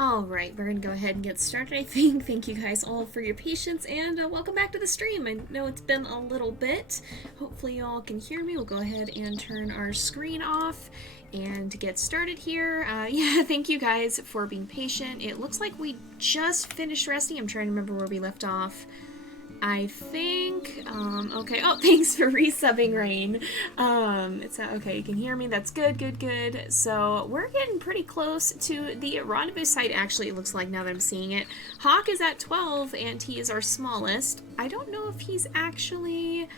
Alright, we're gonna go ahead and get started, I think. Thank you guys all for your patience, and welcome back to the stream. I know it's been a little bit. Hopefully you all can hear me. We'll go ahead and turn our screen off and get started here. Yeah, thank you guys for being patient. It looks like we just finished resting. I'm trying to remember where we left off. I think, okay. Oh, thanks for resubbing, Rain. It's okay, you can hear me. That's good, good, good. So we're getting pretty close to the rendezvous site, actually, it looks like, now that I'm seeing it. Hawk is at 12, and he is our smallest. I don't know if he's actually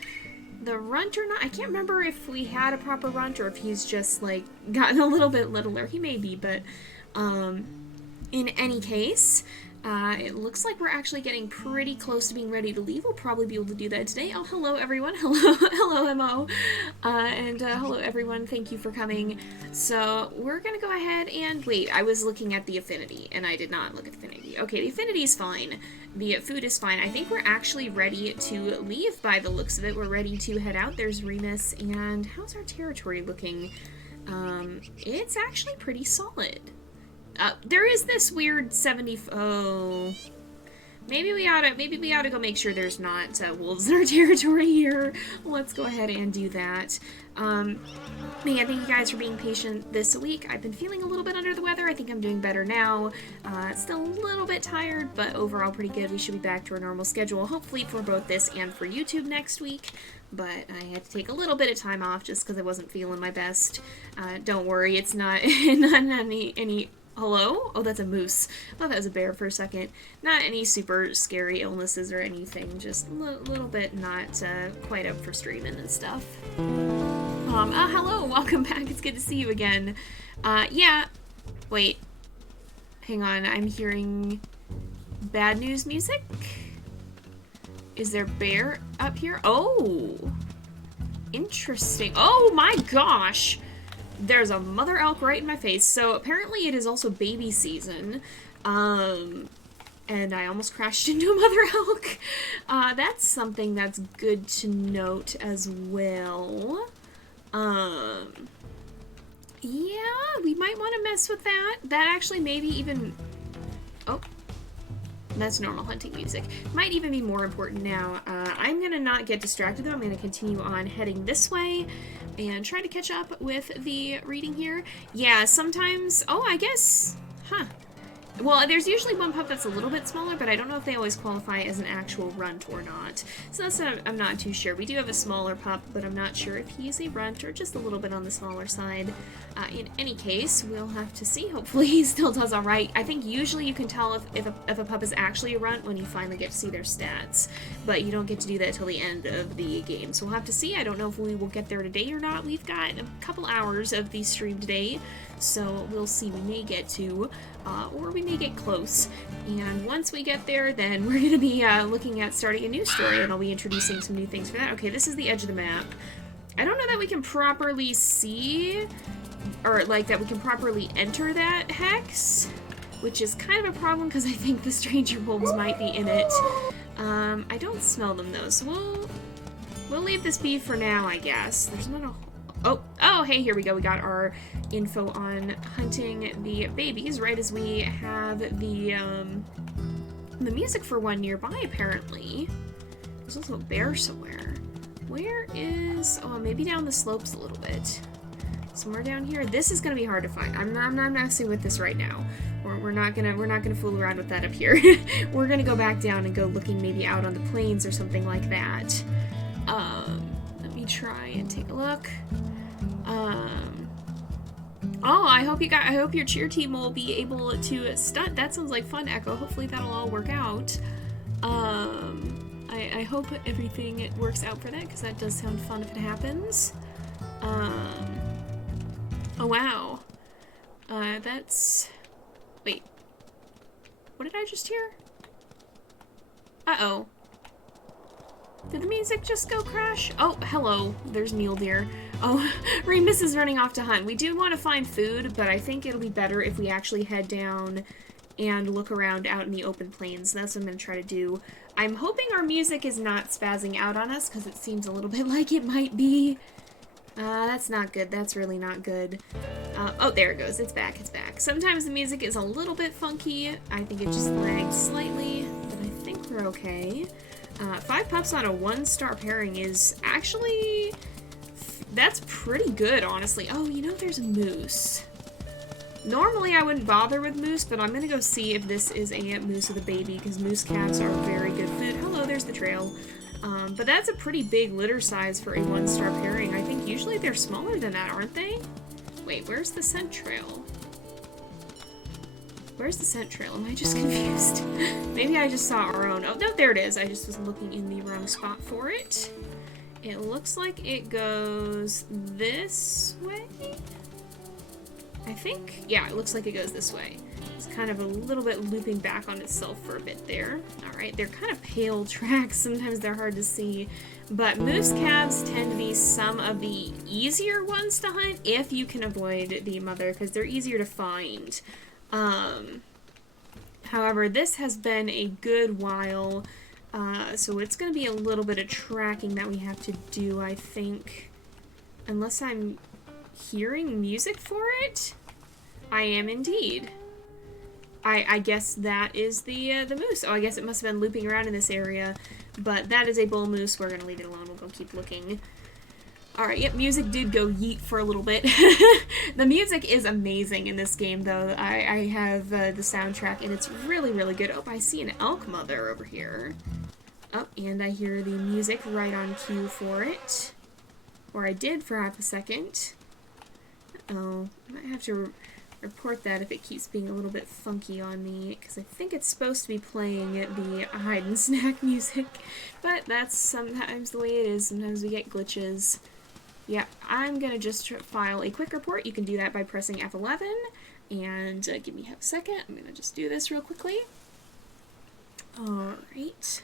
the runt or not. I can't remember if we had a proper runt or if he's just, like, gotten a little bit littler. He may be, but, in any case, it looks like we're actually getting pretty close to being ready to leave. We'll probably be able to do that today. Oh, hello everyone. Hello, hello MO. And hello everyone. Thank you for coming. So we're gonna go ahead and wait. I was looking at the affinity and I did not look at the affinity. Okay, the affinity is fine. The food is fine. I think we're actually ready to leave by the looks of it. We're ready to head out. There's Remus. And how's our territory looking? It's actually pretty solid. There is this weird 70. Oh, maybe we ought to go make sure there's not wolves in our territory here. Let's go ahead and do that. Yeah, thank you guys for being patient this week. I've been feeling a little bit under the weather. I think I'm doing better now. Still a little bit tired, but overall pretty good. We should be back to our normal schedule, hopefully for both this and for YouTube next week. But I had to take a little bit of time off just because I wasn't feeling my best. Don't worry, it's not any hello? Oh, that's a moose. I thought that was a bear for a second. Not any super scary illnesses or anything, just a little bit not quite up for streaming and stuff. Hello, welcome back. It's good to see you again. Yeah, wait. Hang on, I'm hearing bad news music? Is there bear up here? Oh, interesting. Oh my gosh! There's a mother elk right in my face. So apparently it is also baby season. And I almost crashed into a mother elk. That's something that's good to note as well. Yeah, we might want to mess with that. That actually maybe even... Oh, that's normal hunting music. Might even be more important now. I'm going to not get distracted though. I'm going to continue on heading this way and try to catch up with the reading here. Yeah, sometimes... Oh, I guess... Huh. Well, there's usually one pup that's a little bit smaller, but I don't know if they always qualify as an actual runt or not. So that's what I'm not too sure. We do have a smaller pup, but I'm not sure if he's a runt or just a little bit on the smaller side. In any case, we'll have to see. Hopefully he still does alright. I think usually you can tell if a pup is actually a runt when you finally get to see their stats, but you don't get to do that until the end of the game. So we'll have to see. I don't know if we will get there today or not. We've got a couple hours of the stream today, so we'll see. We may get to, or we may get close. And once we get there, then we're going to be looking at starting a new story, and I'll be introducing some new things for that. Okay, this is the edge of the map. I don't know that we can properly see, or like that we can properly enter that hex, which is kind of a problem because I think the stranger wolves might be in it. I don't smell them though, so we'll leave this be for now, I guess. There's not a... Oh, hey, here we go. We got our info on hunting the babies right as we have the music for one nearby, apparently. There's also a bear somewhere. Where is... Oh, maybe down the slopes a little bit. Somewhere down here. This is gonna be hard to find. I'm not messing with this right now. We're not gonna fool around with that up here. We're gonna go back down and go looking maybe out on the plains or something like that. Let me try and take a look. Oh, I hope your cheer team will be able to stunt. That sounds like fun, Echo. Hopefully that'll all work out. I hope everything works out for that, because that does sound fun if it happens. Oh wow. That's... Wait. What did I just hear? Uh-oh. Did the music just go crash? Oh, hello. There's mule deer. Oh, Remus is running off to hunt. We do want to find food, but I think it'll be better if we actually head down and look around out in the open plains. That's what I'm going to try to do. I'm hoping our music is not spazzing out on us, because it seems a little bit like it might be. That's not good. That's really not good. Oh, there it goes. It's back. It's back. Sometimes the music is a little bit funky. I think it just lags slightly, but I think we're okay. 5 pups on a 1-star pairing is actually... That's pretty good, honestly. Oh, you know, there's a moose. Normally I wouldn't bother with moose, but I'm gonna go see if this is a moose with a baby, because moose calves are very good food. Hello, there's the trail. But that's a pretty big litter size for a 1-star pairing. I think usually they're smaller than that, aren't they? Wait, where's the scent trail? Where's the scent trail? Am I just confused? Maybe I just saw our own. Oh, no, there it is. I just was looking in the wrong spot for it. It looks like it goes this way? I think? Yeah, it looks like it goes this way. It's kind of a little bit looping back on itself for a bit there. Alright, they're kind of pale tracks. Sometimes they're hard to see. But moose calves tend to be some of the easier ones to hunt if you can avoid the mother, because they're easier to find. However, this has been a good while, so it's going to be a little bit of tracking that we have to do, I think. Unless I'm hearing music for it? I am indeed. I guess that is the moose. Oh, I guess it must have been looping around in this area. But that is a bull moose. We're going to leave it alone. We'll go keep looking. Alright, yep, music did go yeet for a little bit. The music is amazing in this game, though. I have the soundtrack, and it's really, really good. Oh, I see an elk mother over here. Oh, and I hear the music right on cue for it. Or I did for half a second. Oh, I might have to report that if it keeps being a little bit funky on me, because I think it's supposed to be playing the hide and snack music, but that's sometimes the way it is. Sometimes we get glitches. Yeah, I'm gonna just file a quick report. You can do that by pressing F11, and give me half a second. I'm gonna just do this real quickly. Alright.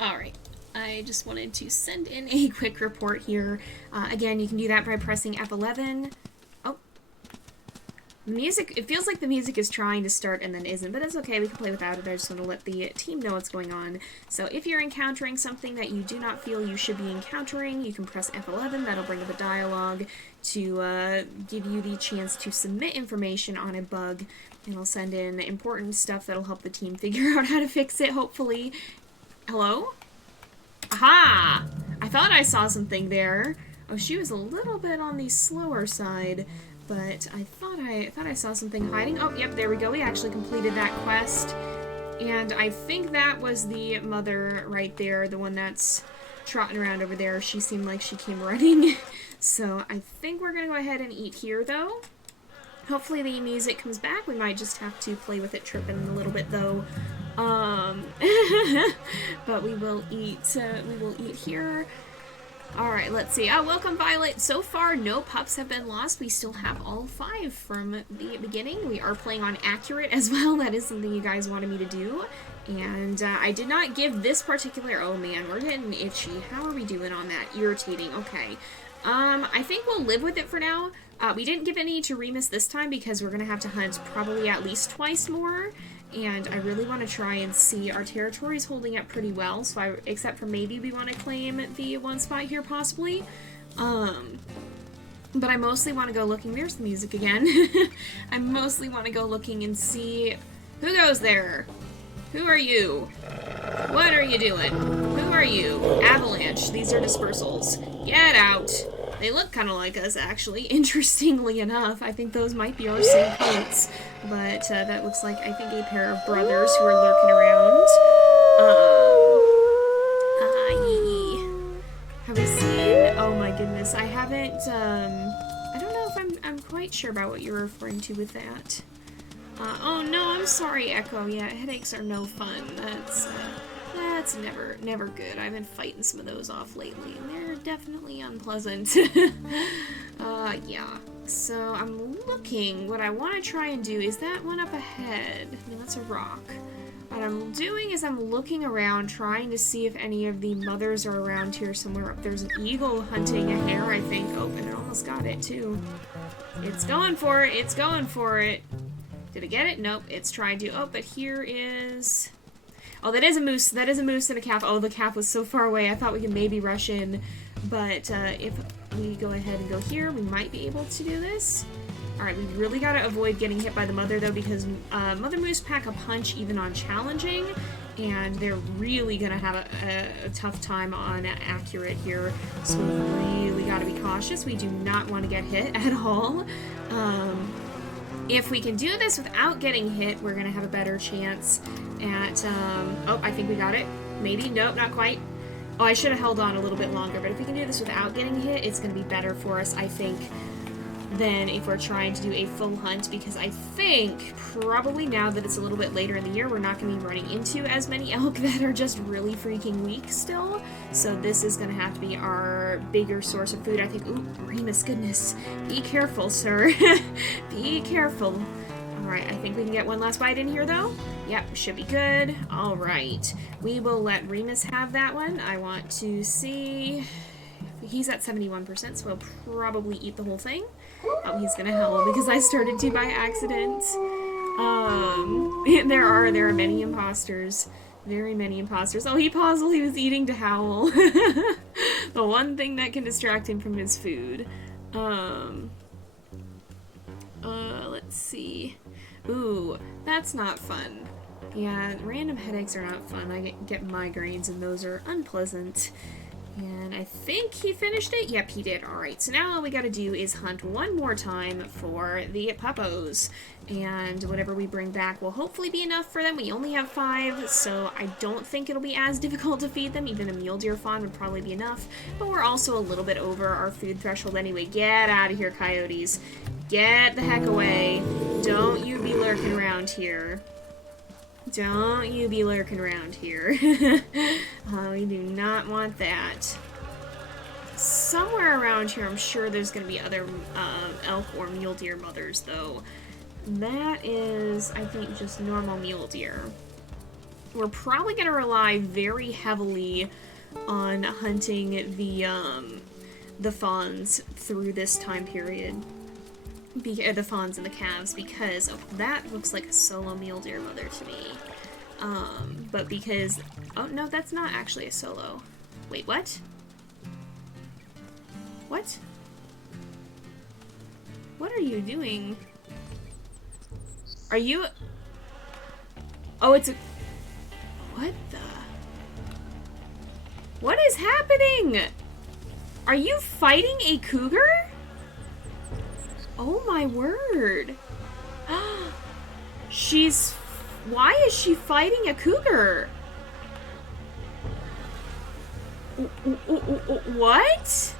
Alright, I just wanted to send in a quick report here. Again, you can do that by pressing F11. Oh. The music, it feels like the music is trying to start and then isn't, but it's okay, we can play without it. I just want to let the team know what's going on. So if you're encountering something that you do not feel you should be encountering, you can press F11, that'll bring up a dialogue to give you the chance to submit information on a bug, and I'll send in important stuff that'll help the team figure out how to fix it, hopefully. Hello? Aha! I thought I saw something there. Oh, she was a little bit on the slower side, but I thought I saw something hiding. Oh, yep, there we go. We actually completed that quest. And I think that was the mother right there, the one that's trotting around over there. She seemed like she came running. So I think we're gonna go ahead and eat here, though. Hopefully the music comes back. We might just have to play with it tripping a little bit, though. But we will eat here. Alright, let's see. Welcome, Violet. So far, no pups have been lost. We still have all 5 from the beginning. We are playing on accurate as well. That is something you guys wanted me to do. And I did not give this particular... Oh man, we're getting itchy. How are we doing on that? Irritating. Okay. I think we'll live with it for now. We didn't give any to Remus this time because we're going to have to hunt probably at least twice more. And I really want to try and see. Our territory's holding up pretty well, so except for maybe we want to claim the one spot here, possibly. But I mostly want to go looking. There's the music again. I mostly want to go looking and see Who goes there? Who are you? What are you doing? Who are you? Avalanche. These are dispersals. Get out. They look kind of like us, actually. Interestingly enough, I think those might be our same coats. But that looks like, I think, a pair of brothers who are lurking around. Have we seen... Oh my goodness, I haven't, I don't know if I'm quite sure about what you're referring to with that. Oh no, I'm sorry, Echo. Yeah, headaches are no fun. That's never good. I've been fighting some of those off lately, and they're definitely unpleasant. Yeah. So I'm looking. What I want to try and do is that one up ahead. I mean, that's a rock. What I'm doing is I'm looking around, trying to see if any of the mothers are around here somewhere. There's an eagle hunting a hare, I think. Oh, and it almost got it, too. It's going for it. It's going for it. Did it get it? Nope. It's trying to. Oh, but here is... Oh, that is a moose. That is a moose and a calf. Oh, the calf was so far away. I thought we could maybe rush in. But if we go ahead and go here, we might be able to do this. Alright, we really got to avoid getting hit by the mother, though, because mother moose pack a punch even on challenging, and they're really going to have a tough time on accurate here. So we really got to be cautious. We do not want to get hit at all. If we can do this without getting hit, we're going to have a better chance at, oh, I think we got it. Maybe. Nope, not quite. Oh, I should have held on a little bit longer, but if we can do this without getting hit, it's going to be better for us, I think, than if we're trying to do a full hunt, because I think, probably now that it's a little bit later in the year, we're not going to be running into as many elk that are just really freaking weak still. So this is going to have to be our bigger source of food, I think. Ooh, Remus, goodness. Be careful, sir. Be careful. Alright, I think we can get one last bite in here, though. Yep, should be good. Alright. We will let Remus have that one. I want to see... He's at 71%, so he'll probably eat the whole thing. Oh, he's gonna howl because I started to by accident. There are many imposters. Very many imposters. Oh, he paused while he was eating to howl. The one thing that can distract him from his food. Let's see. Ooh, that's not fun. Yeah, random headaches are not fun. I get migraines and those are unpleasant. And I think he finished it? Yep, he did. Alright, so now all we gotta do is hunt one more time for the puppos. And whatever we bring back will hopefully be enough for them. We only have 5, so I don't think it'll be as difficult to feed them. Even a mule deer fawn would probably be enough. But we're also a little bit over our food threshold anyway. Get out of here, coyotes. Get the heck away. Don't you be lurking around here. Don't you be lurking around here. We do not want that. Somewhere around here, I'm sure there's going to be other elk or mule deer mothers, though. That is, I think, just normal mule deer. We're probably going to rely very heavily on hunting the fawns through this time period. The fawns and the calves, because that looks like a solo mule deer mother to me. But because... Oh, no, that's not actually a solo. Wait, what? What? What are you doing? Are you... Oh, it's a... What the... What is happening? Are you fighting a cougar? Oh my word. She's... Why is she fighting a cougar? What?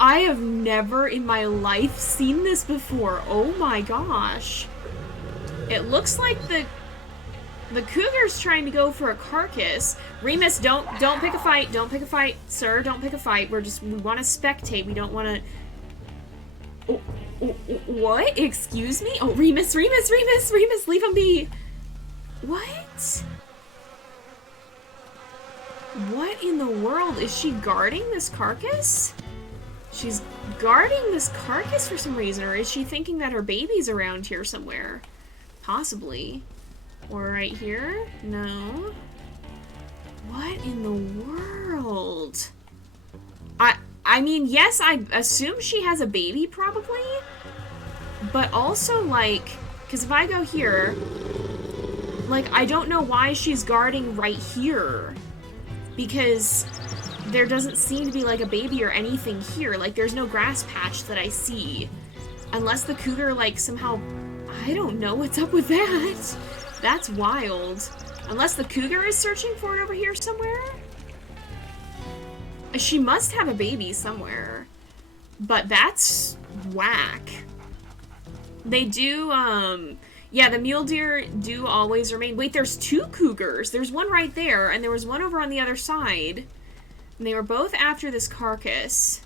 I have never in my life seen this before. Oh my gosh. It looks like the cougar's trying to go for a carcass. Remus, don't pick a fight. Don't pick a fight, sir. Don't pick a fight. We want to spectate. We don't want to... What? Excuse me? Oh, Remus, leave him be. What? What in the world? Is she guarding this carcass? She's guarding this carcass for some reason, or is she thinking that her baby's around here somewhere? Possibly. Or right here? No. What in the world? I mean, yes, I assume she has a baby, probably. But also, like, because if I go here, like, I don't know why she's guarding right here. Because there doesn't seem to be, like, a baby or anything here. Like, there's no grass patch that I see. Unless the cougar, like, somehow... I don't know what's up with that. That's wild. Unless the cougar is searching for it over here somewhere? She must have a baby somewhere. But that's whack. They do, yeah, the mule deer do always remain... Wait, there's 2 cougars. There's one right there, and there was one over on the other side. And they were both after this carcass.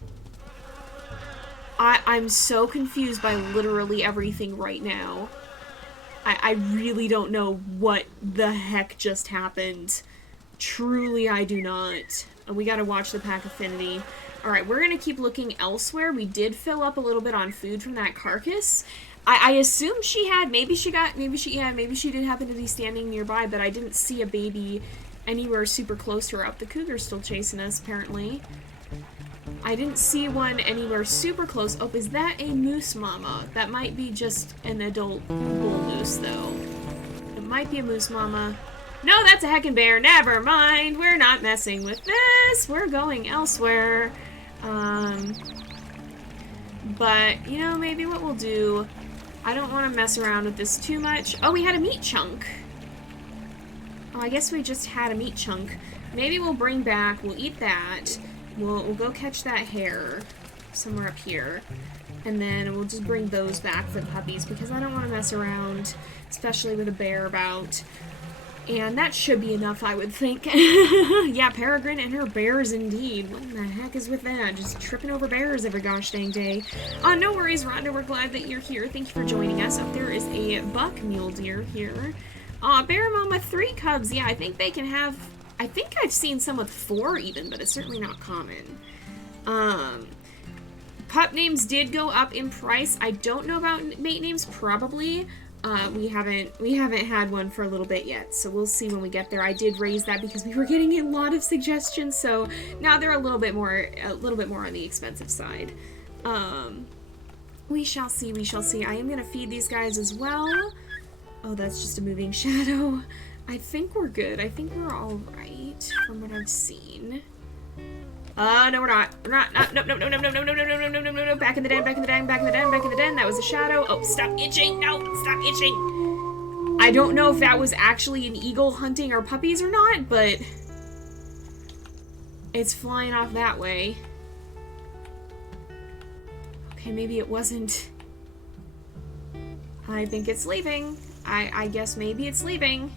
I'm so confused by literally everything right now. I really don't know what the heck just happened. Truly, I do not. We gotta watch the pack affinity. Alright, we're gonna keep looking elsewhere. We did fill up a little bit on food from that carcass. I assume she had, maybe she did happen to be standing nearby, but I didn't see a baby anywhere super close to her. The cougar's still chasing us, apparently. I didn't see one anywhere super close. Oh, is that a moose mama? That might be just an adult bull moose, though. It might be a moose mama. No, that's a heckin' bear. Never mind. We're not messing with this. We're going elsewhere. But, you know, maybe what we'll do... I don't want to mess around with this too much. Oh, we had a meat chunk. Oh, I guess we just had a meat chunk. Maybe we'll bring back... We'll eat that. We'll go catch that hare somewhere up here. And then we'll just bring those back for the puppies because I don't want to mess around, especially with a bear about. And that should be enough, I would think. Yeah, Peregrine and her bears indeed. What the heck is with that? Just tripping over bears every gosh dang day. No worries, Rhonda. We're glad that you're here. Thank you for joining us. Oh, there is a buck mule deer here. Bear mama, 3 cubs. Yeah, I think they can have... I think I've seen some with 4 even, but it's certainly not common. Pup names did go up in price. I don't know about mate names, probably. We haven't had one for a little bit yet, so we'll see when we get there. I did raise that because we were getting a lot of suggestions, so now they're a little bit more on the expensive side. We shall see, we shall see. I am gonna feed these guys as well. Oh, that's just a moving shadow. I think we're good. I think we're all right from what I've seen. No, we're not. We're not. No, no, no, no, no, no, no, no, no, no, no, no, no, no. Back in the den, back in the den, back in the den, back in the den. That was a shadow. Oh, stop itching. No, stop itching. I don't know if that was actually an eagle hunting our puppies or not, but it's flying off that way. Okay, maybe it wasn't. I think it's leaving. I guess maybe it's leaving.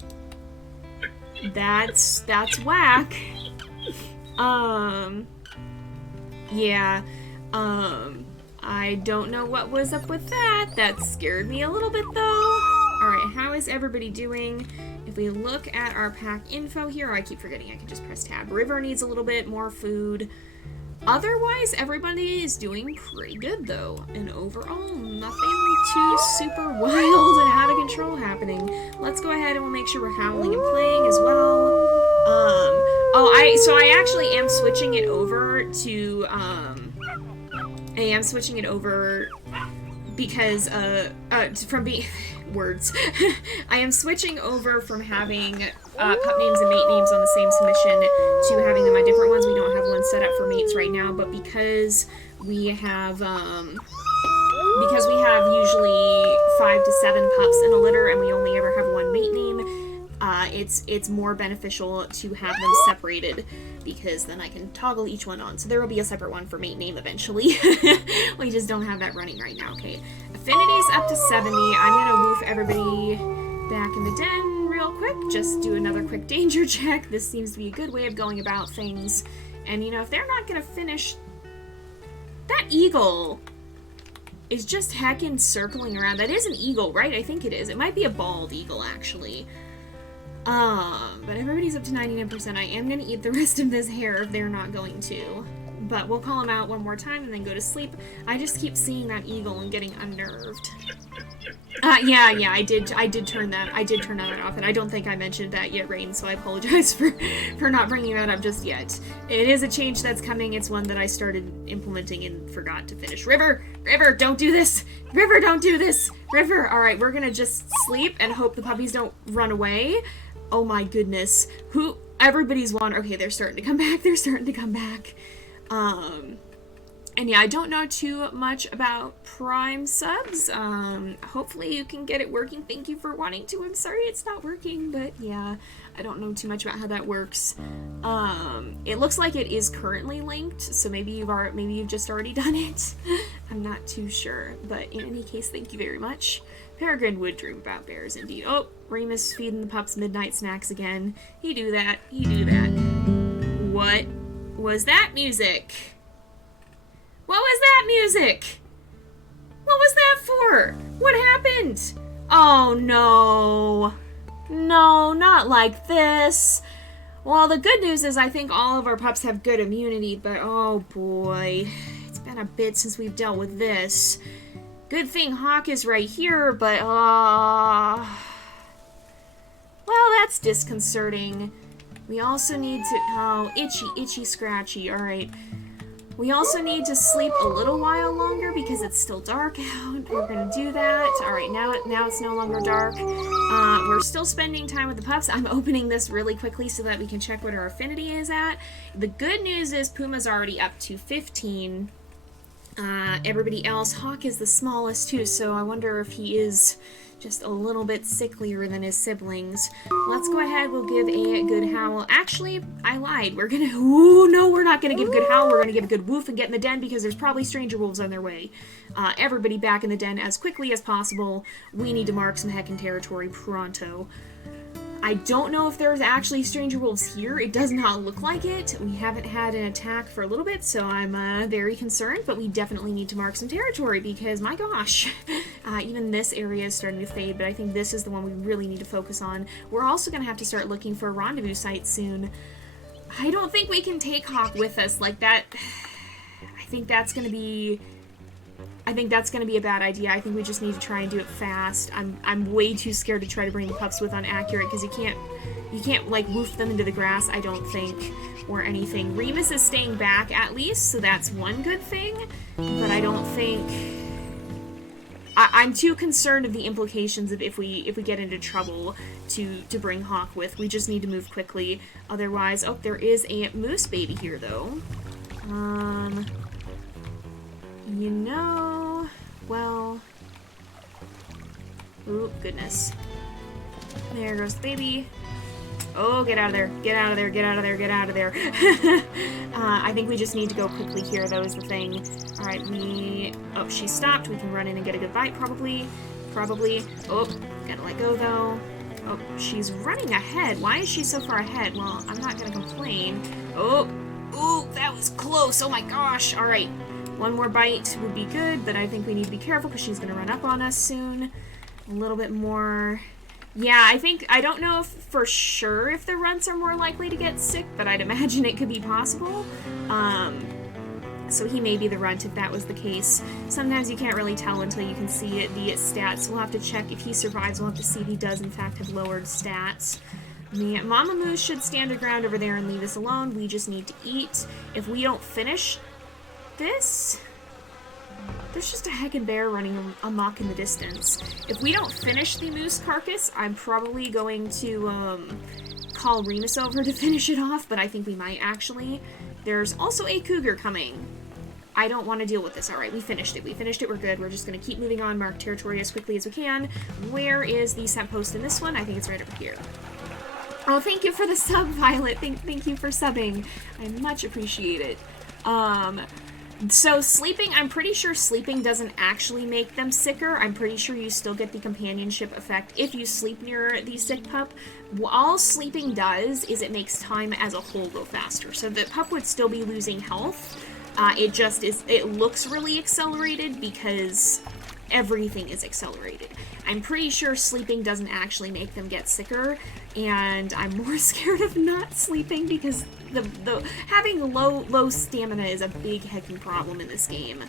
That's whack. Yeah, I don't know what was up with that. That scared me a little bit, though. Alright, how is everybody doing? If we look at our pack info here, I keep forgetting I can just press tab. River needs a little bit more food. Otherwise, everybody is doing pretty good, though. And overall, nothing too super wild and out of control happening. Let's go ahead and we'll make sure we're howling and playing as well. So I actually am switching it over to, I am switching it over because, from being, words. I am switching over from having, pup names and mate names on the same submission to having them on different ones. We don't have one set up for mates right now, but because we have usually 5 to 7 pups in a litter and we only ever have one mate name, it's more beneficial to have them separated because then I can toggle each one on. So there will be a separate one for mate name eventually. We just don't have that running right now. Okay, affinity's up to 70. I'm gonna woof everybody back in the den real quick. Just do another quick danger check. This seems to be a good way of going about things. And you know, if they're not gonna finish... That eagle is just heckin' circling around. That is an eagle, right? I think it is. It might be a bald eagle, actually. But everybody's up to 99%. I am gonna eat the rest of this hair if they're not going to. but we'll call him out one more time and then go to sleep. I just keep seeing that eagle and getting unnerved. Yeah, I did turn that off, and I don't think I mentioned that yet, Rain, so I apologize for not bringing that up just yet. It is a change that's coming. It's one that I started implementing and forgot to finish. River, don't do this! River, don't do this! River! Alright, we're gonna just sleep and hope the puppies don't run away. Oh my goodness. Everybody's wandering. Okay, they're starting to come back. And yeah, I don't know too much about Prime subs. Hopefully you can get it working. Thank you for wanting to. I'm sorry it's not working, but yeah, I don't know too much about how that works. It looks like it is currently linked, so maybe you've just already done it. I'm not too sure, but in any case, thank you very much. Peregrine would dream about bears, indeed. Oh, Remus feeding the pups midnight snacks again. He do that. What was that music? What was that music? What was that for? What happened? Oh no. No, not like this. Well, the good news is I think all of our pups have good immunity, but oh boy. It's been a bit since we've dealt with this. Good thing Hawk is right here, but well, that's disconcerting. We also need to, oh, itchy, scratchy, alright. We also need to sleep a little while longer because it's still dark out. We're gonna do that. Alright, now it's no longer dark. We're still spending time with the pups. I'm opening this really quickly so that we can check what our affinity is at. The good news is Puma's already up to 15. Everybody else, Hawk is the smallest too, so I wonder if he is just a little bit sicklier than his siblings. Let's go ahead, we'll give a good howl. Actually, I lied. We're not gonna give a good howl, we're gonna give a good woof and get in the den because there's probably stranger wolves on their way. Everybody back in the den as quickly as possible. We need to mark some heckin' territory pronto. I don't know if there's actually stranger wolves here. It does not look like it. We haven't had an attack for a little bit, so I'm very concerned, but we definitely need to mark some territory because, my gosh, even this area is starting to fade, but I think this is the one we really need to focus on. We're also going to have to start looking for a rendezvous site soon. I don't think we can take Hawk with us like that. I think that's going to be a bad idea. I think we just need to try and do it fast. I'm way too scared to try to bring the pups with unaccurate because you can't like woof them into the grass, I don't think, or anything. Remus is staying back at least, so that's one good thing, but I don't think I'm too concerned of the implications of if we get into trouble to bring Hawk with. We just need to move quickly. Otherwise, oh, there is a moose baby here though. You know, well, oh goodness, there goes the baby. Oh, get out of there, get out of there, get out of there, get out of there. I think we just need to go quickly here, that was the thing. Alright, oh, she stopped, we can run in and get a good bite, probably, oh, gotta let go though. Oh, she's running ahead, why is she so far ahead? Well, I'm not gonna complain. Oh, that was close, oh my gosh, alright. One more bite would be good, but I think we need to be careful because she's going to run up on us soon. A little bit more. Yeah, I don't know for sure if the runts are more likely to get sick, but I'd imagine it could be possible. So he may be the runt if that was the case. Sometimes you can't really tell until you can see it, the stats. We'll have to check if he survives. We'll have to see if he does in fact have lowered stats. The Mama Moose should stand her ground over there and leave us alone. We just need to eat. If we don't finish this, there's just a heckin' bear running amok in the distance. If we don't finish the moose carcass, I'm probably going to call Remus over to finish it off, but I think we might actually. There's also a cougar coming. I don't want to deal with this. Alright, we finished it, we're good. We're just going to keep moving on, mark territory as quickly as we can. Where is the scent post in this one? I think it's right over here. Oh, thank you for the sub, Violet. Thank you for subbing. I much appreciate it. So sleeping, I'm pretty sure sleeping doesn't actually make them sicker. I'm pretty sure you still get the companionship effect if you sleep near the sick pup. All sleeping does is it makes time as a whole go faster. So the pup would still be losing health. It looks really accelerated because everything is accelerated. I'm pretty sure sleeping doesn't actually make them get sicker, and I'm more scared of not sleeping because the having low stamina is a big heckin' problem in this game.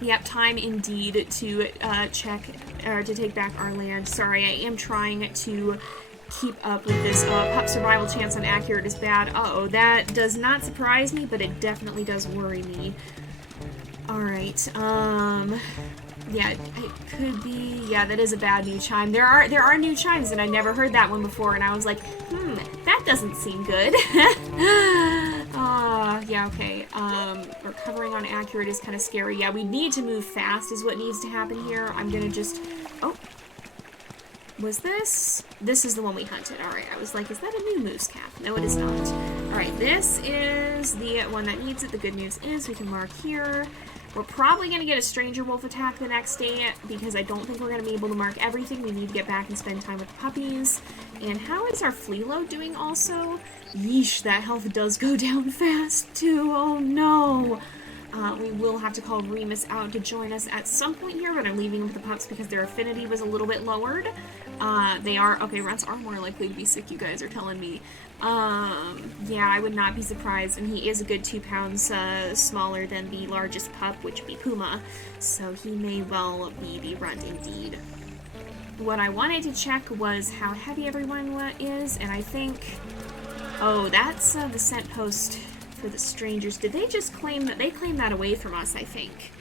Yep, time indeed to check, or to take back our land. Sorry, I am trying to keep up with this. Pup survival chance on accurate is bad. Uh-oh, that does not surprise me, but it definitely does worry me. Alright, yeah, it could be, yeah, that is a bad new chime. There are new chimes, and I never heard that one before, and I was like, that doesn't seem good. Yeah, okay, recovering on accurate is kind of scary. Yeah, we need to move fast is what needs to happen here. I'm gonna just, oh, was this? This is the one we hunted. Alright, I was like, is that a new moose calf? No, it is not. Alright, this is the one that needs it. The good news is we can mark here. We're probably going to get a stranger wolf attack the next day because I don't think we're going to be able to mark everything. We need to get back and spend time with the puppies. And how is our flea load doing also? Yeesh, that health does go down fast too. Oh no. We will have to call Remus out to join us at some point here, but I'm leaving with the pups because their affinity was a little bit lowered. They are, okay, runts are more likely to be sick, you guys are telling me. Yeah, I would not be surprised, and he is a good 2 pounds smaller than the largest pup, which would be Puma, so he may well be the runt indeed. What I wanted to check was how heavy everyone is, and I think, oh, that's the scent post for the strangers. Did they just claim that? They claimed that away from us, I think.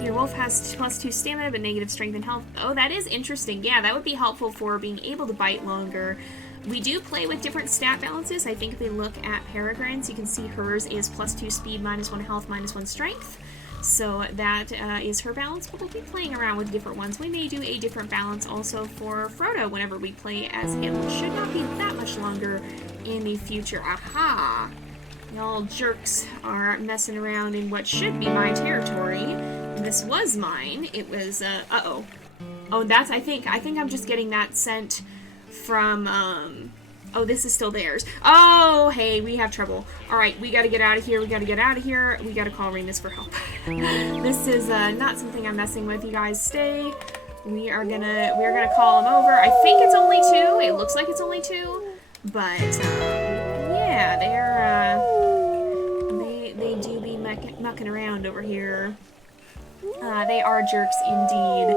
Your wolf has +2 stamina, but negative strength and health. Oh, that is interesting. Yeah, that would be helpful for being able to bite longer. We do play with different stat balances. I think if we look at Peregrine's, you can see hers is +2 speed, -1 health, -1 strength. So that is her balance, but we'll be playing around with different ones. We may do a different balance also for Frodo whenever we play as him, which should not be that much longer in the future. Aha! Y'all jerks are messing around in what should be my territory. This was mine. It was, uh-oh. Oh, that's, I think I'm just getting that scent from, oh, this is still theirs. Oh, hey, we have trouble. Alright, we gotta get out of here, we gotta get out of here. We gotta call Remus for help. This is, not something I'm messing with. You guys stay. We're gonna call him over. I think it's only 2. It looks like it's only 2. But, yeah, they do be mucking around over here. They are jerks indeed.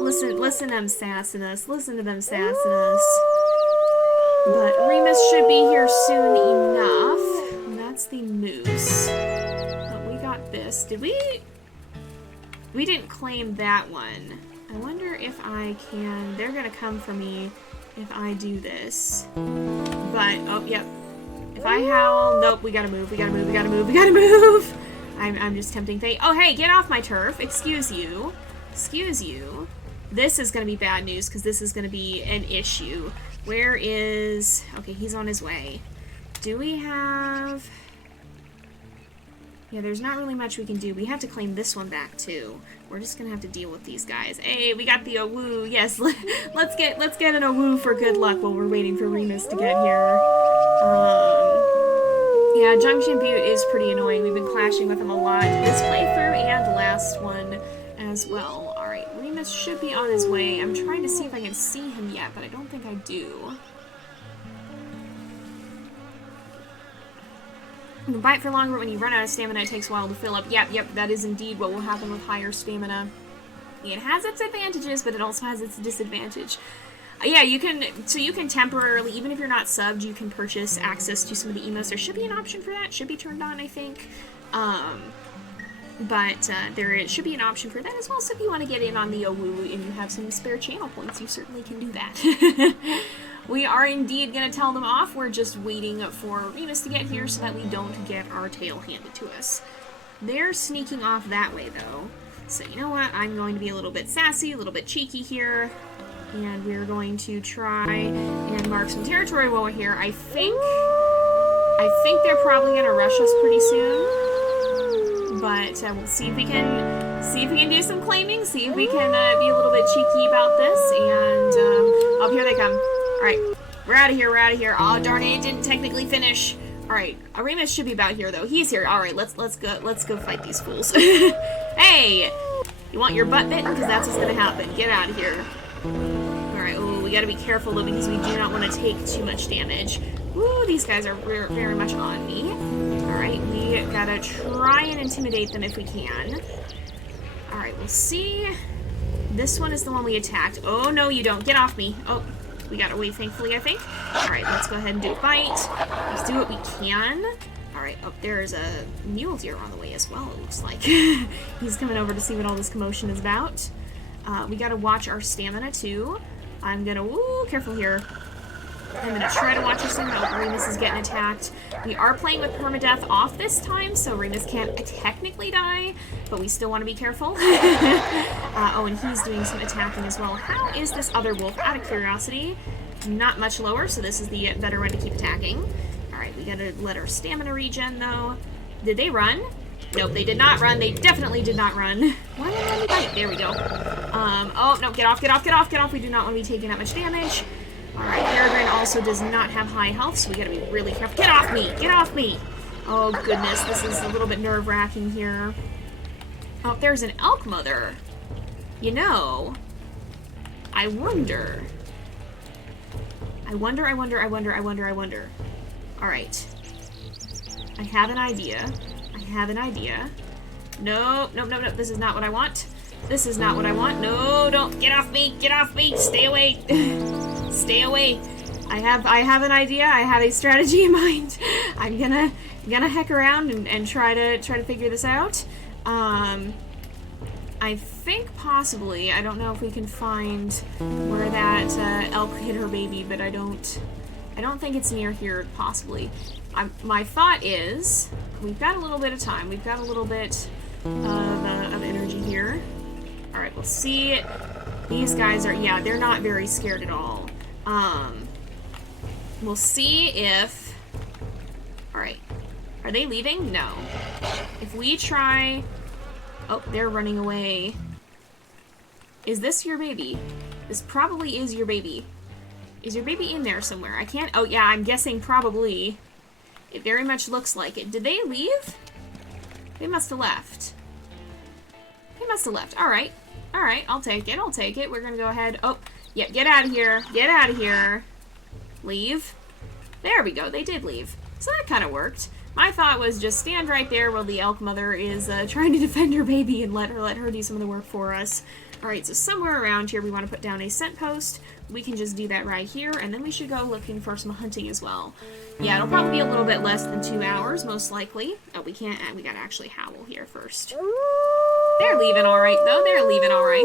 Listen to them sassing us. Listen to them sassing us. But Remus should be here soon enough. And that's the moose. But we got this. Did we? We didn't claim that one. I wonder if I can. They're gonna come for me if I do this. But, oh, yep. If I howl, nope, we gotta move, we gotta move, we gotta move, we gotta move! I'm just tempting fate. Oh, hey, get off my turf. Excuse you. Excuse you. This is gonna be bad news, because this is gonna be an issue. Where is... Okay, he's on his way. Do we have... Yeah, there's not really much we can do. We have to claim this one back, too. We're just gonna have to deal with these guys. Hey, we got the Owoo. Yes, let's get an Owoo for good luck while we're waiting for Remus to get here. Yeah, Junction Butte is pretty annoying. We've been clashing with him a lot this playthrough and the last one as well. Alright, Remus should be on his way. I'm trying to see if I can see him yet, but I don't think I do. You can bite for longer, but when you run out of stamina, it takes a while to fill up. Yep, that is indeed what will happen with higher stamina. It has its advantages, but it also has its disadvantage. Yeah, you can temporarily, even if you're not subbed, you can purchase access to some of the emotes. There should be an option for that. Should be turned on, I think. But there should be an option for that as well. So if you want to get in on the Owoo and you have some spare channel points, you certainly can do that. We are indeed going to tell them off. We're just waiting for Remus to get here so that we don't get our tail handed to us. They're sneaking off that way, though. So you know what? I'm going to be a little bit sassy, a little bit cheeky here. And we're going to try and mark some territory while we're here. I think they're probably going to rush us pretty soon. But we'll see if we can do some claiming, see if we can be a little bit cheeky about this. And, oh, here they come. Alright, we're out of here, we're out of here. Oh, darn it, it didn't technically finish. Alright, Remus should be about here, though. He's here. Alright, let's go fight these fools. Hey! You want your butt bitten? Because that's what's gonna happen. Get out of here. Alright, oh, we gotta be careful, though, because we do not want to take too much damage. Ooh, these guys are very much on me. Alright, we gotta try and intimidate them if we can. Alright, we'll see. This one is the one we attacked. Oh, no, you don't. Get off me. Oh, we got away, thankfully, I think. Alright, let's go ahead and do a bite. Let's do what we can. Alright, oh, there's a mule deer on the way as well, it looks like. He's coming over to see what all this commotion is about. We gotta watch our stamina, too. I'm gonna... Ooh, careful here. I'm gonna try to watch our stamina. Oh, Remus is getting attacked. We are playing with permadeath off this time, so Remus can't technically die, but we still want to be careful. Oh, and he's doing some attacking as well. How is this other wolf, out of curiosity? Not much lower, so this is the better one to keep attacking. Alright, we gotta let our stamina regen, though. Did they run? Nope, they did not run. They definitely did not run. Why did I bite? There we go. Oh, no, get off, get off, get off, get off. We do not want to be taking that much damage. Alright, Peregrine also does not have high health, so we gotta be really careful. Get off me! Get off me! Oh, goodness, this is a little bit nerve-wracking here. Oh, there's an elk mother. You know, I wonder. Alright. I have an idea. Nope, nope, nope, nope, this is not what I want. This is not what I want. No, don't. Get off me! Get off me! Stay away! Stay away! I have an idea. I have a strategy in mind. I'm gonna heck around and try to figure this out. I think possibly, I don't know if we can find where that elk hit her baby, but I don't think it's near here, possibly. My thought is, we've got a little bit of time. We've got a little bit of energy here. Alright, we'll see. These guys are, yeah, they're not very scared at all. We'll see if... Alright. Are they leaving? No. If we try... Oh, they're running away. Is this your baby? This probably is your baby. Is your baby in there somewhere? I can't... Oh, yeah, I'm guessing probably. It very much looks like it. Did they leave? They must have left. They must have left. Alright. Alright, I'll take it. I'll take it. We're gonna go ahead... Oh, yeah, get out of here. Get out of here. Leave. There we go. They did leave. So that kind of worked. My thought was just stand right there while the elk mother is trying to defend her baby and let her do some of the work for us. Alright, so somewhere around here we want to put down a scent post. We can just do that right here, and then we should go looking for some hunting as well. Yeah, it'll probably be a little bit less than 2 hours, most likely. Oh, we can't, we gotta actually howl here first. They're leaving alright, though. They're leaving alright.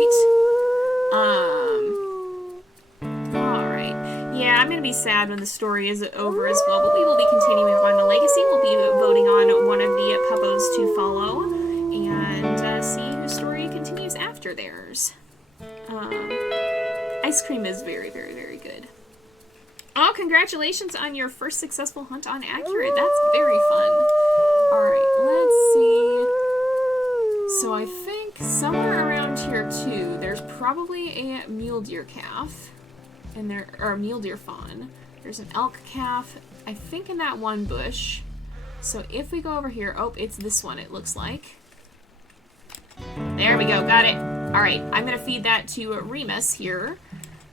Alright. Yeah, I'm gonna be sad when the story is over as well, but we will be continuing on the legacy. We'll be voting on one of the puppos to follow, and see whose story continues after theirs. Ice cream is very, very, very good. Oh, congratulations on your first successful hunt on Accurate. That's very fun. Alright, let's see. So I think somewhere around here, too, there's probably a mule deer calf. And there, or a mule deer fawn. There's an elk calf, I think, in that one bush. So if we go over here, oh, it's this one, it looks like. There we go, got it. Alright, I'm gonna feed that to Remus here,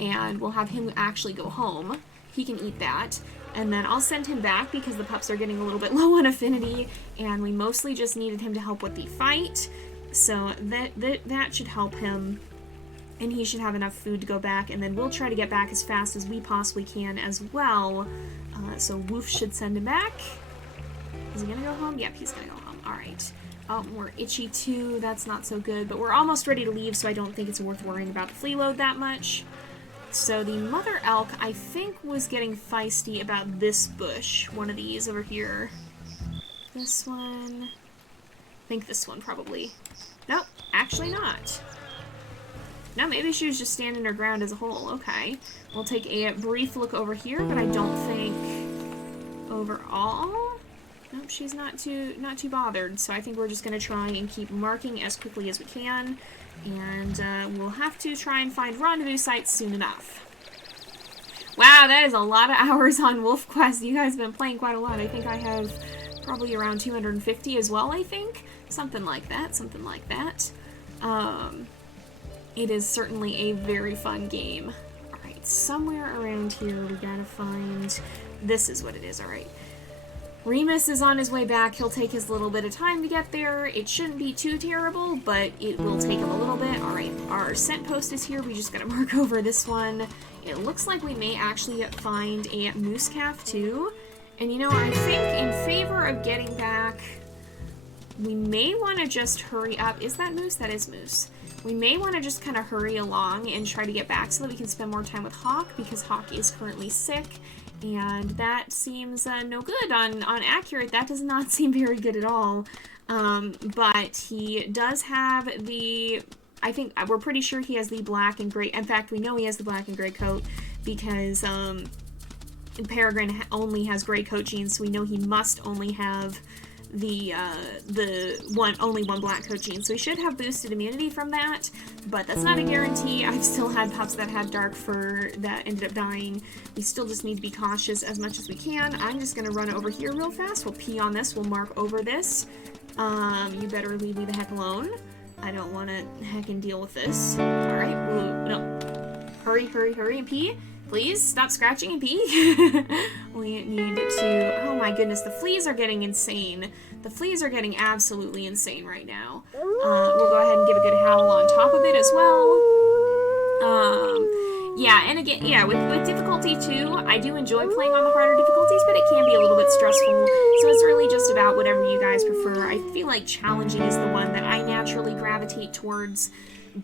and we'll have him actually go home. He can eat that, and then I'll send him back because the pups are getting a little bit low on affinity, and we mostly just needed him to help with the fight, so that should help him, and he should have enough food to go back, and then we'll try to get back as fast as we possibly can as well. So Woof should send him back. Is he gonna go home? Yep, he's gonna go home. Alright. Oh, we're itchy too. That's not so good, but we're almost ready to leave, so I don't think it's worth worrying about the flea load that much. So the mother elk, I think, was getting feisty about this bush. One of these over here. This one. I think this one, probably. Nope, actually not. No, maybe she was just standing her ground as a whole. Okay. We'll take a brief look over here, but I don't think overall... Nope, she's not too bothered, so I think we're just going to try and keep marking as quickly as we can, and we'll have to try and find rendezvous sites soon enough. Wow, Wow, that is a lot of hours on WolfQuest. You guys have been playing quite a lot. I think I have probably around 250 as well, I think. Something like that, something like that. It is certainly a very fun game. Alright, somewhere around here we gotta find... This is what it is, alright. Remus is on his way back. He'll take his little bit of time to get there. It shouldn't be too terrible, but it will take him a little bit. Alright, our scent post is here. We just gotta mark over this one. It looks like we may actually find a moose calf too. And you know, I think in favor of getting back, we may want to just hurry up. Is that moose? That is moose. We may want to just kind of hurry along and try to get back so that we can spend more time with Hawk, because Hawk is currently sick. And that seems no good on accurate. That does not seem very good at all. But he does have the... I think we're pretty sure he has the black and gray. In fact, we know he has the black and gray coat because Peregrine only has gray coat genes, so we know he must only have the only one black coat gene. So he should have boosted immunity from that, but that's not a guarantee. I've still had pups that had dark fur that ended up dying. We still just need to be cautious as much as we can. I'm just gonna run over here real fast. We'll pee on this. We'll mark over this. You better leave me the heck alone. I don't want to heckin' deal with this. Alright, no. Hurry, hurry, hurry, and pee. Please, stop scratching and pee. We need to... Oh my goodness, the fleas are getting insane. The fleas are getting absolutely insane right now. We'll go ahead and give a good howl on top of it as well. Yeah, and again, yeah, with difficulty too, I do enjoy playing on the harder difficulties, but it can be a little bit stressful, so it's really just about whatever you guys prefer. I feel like challenging is the one that I naturally gravitate towards,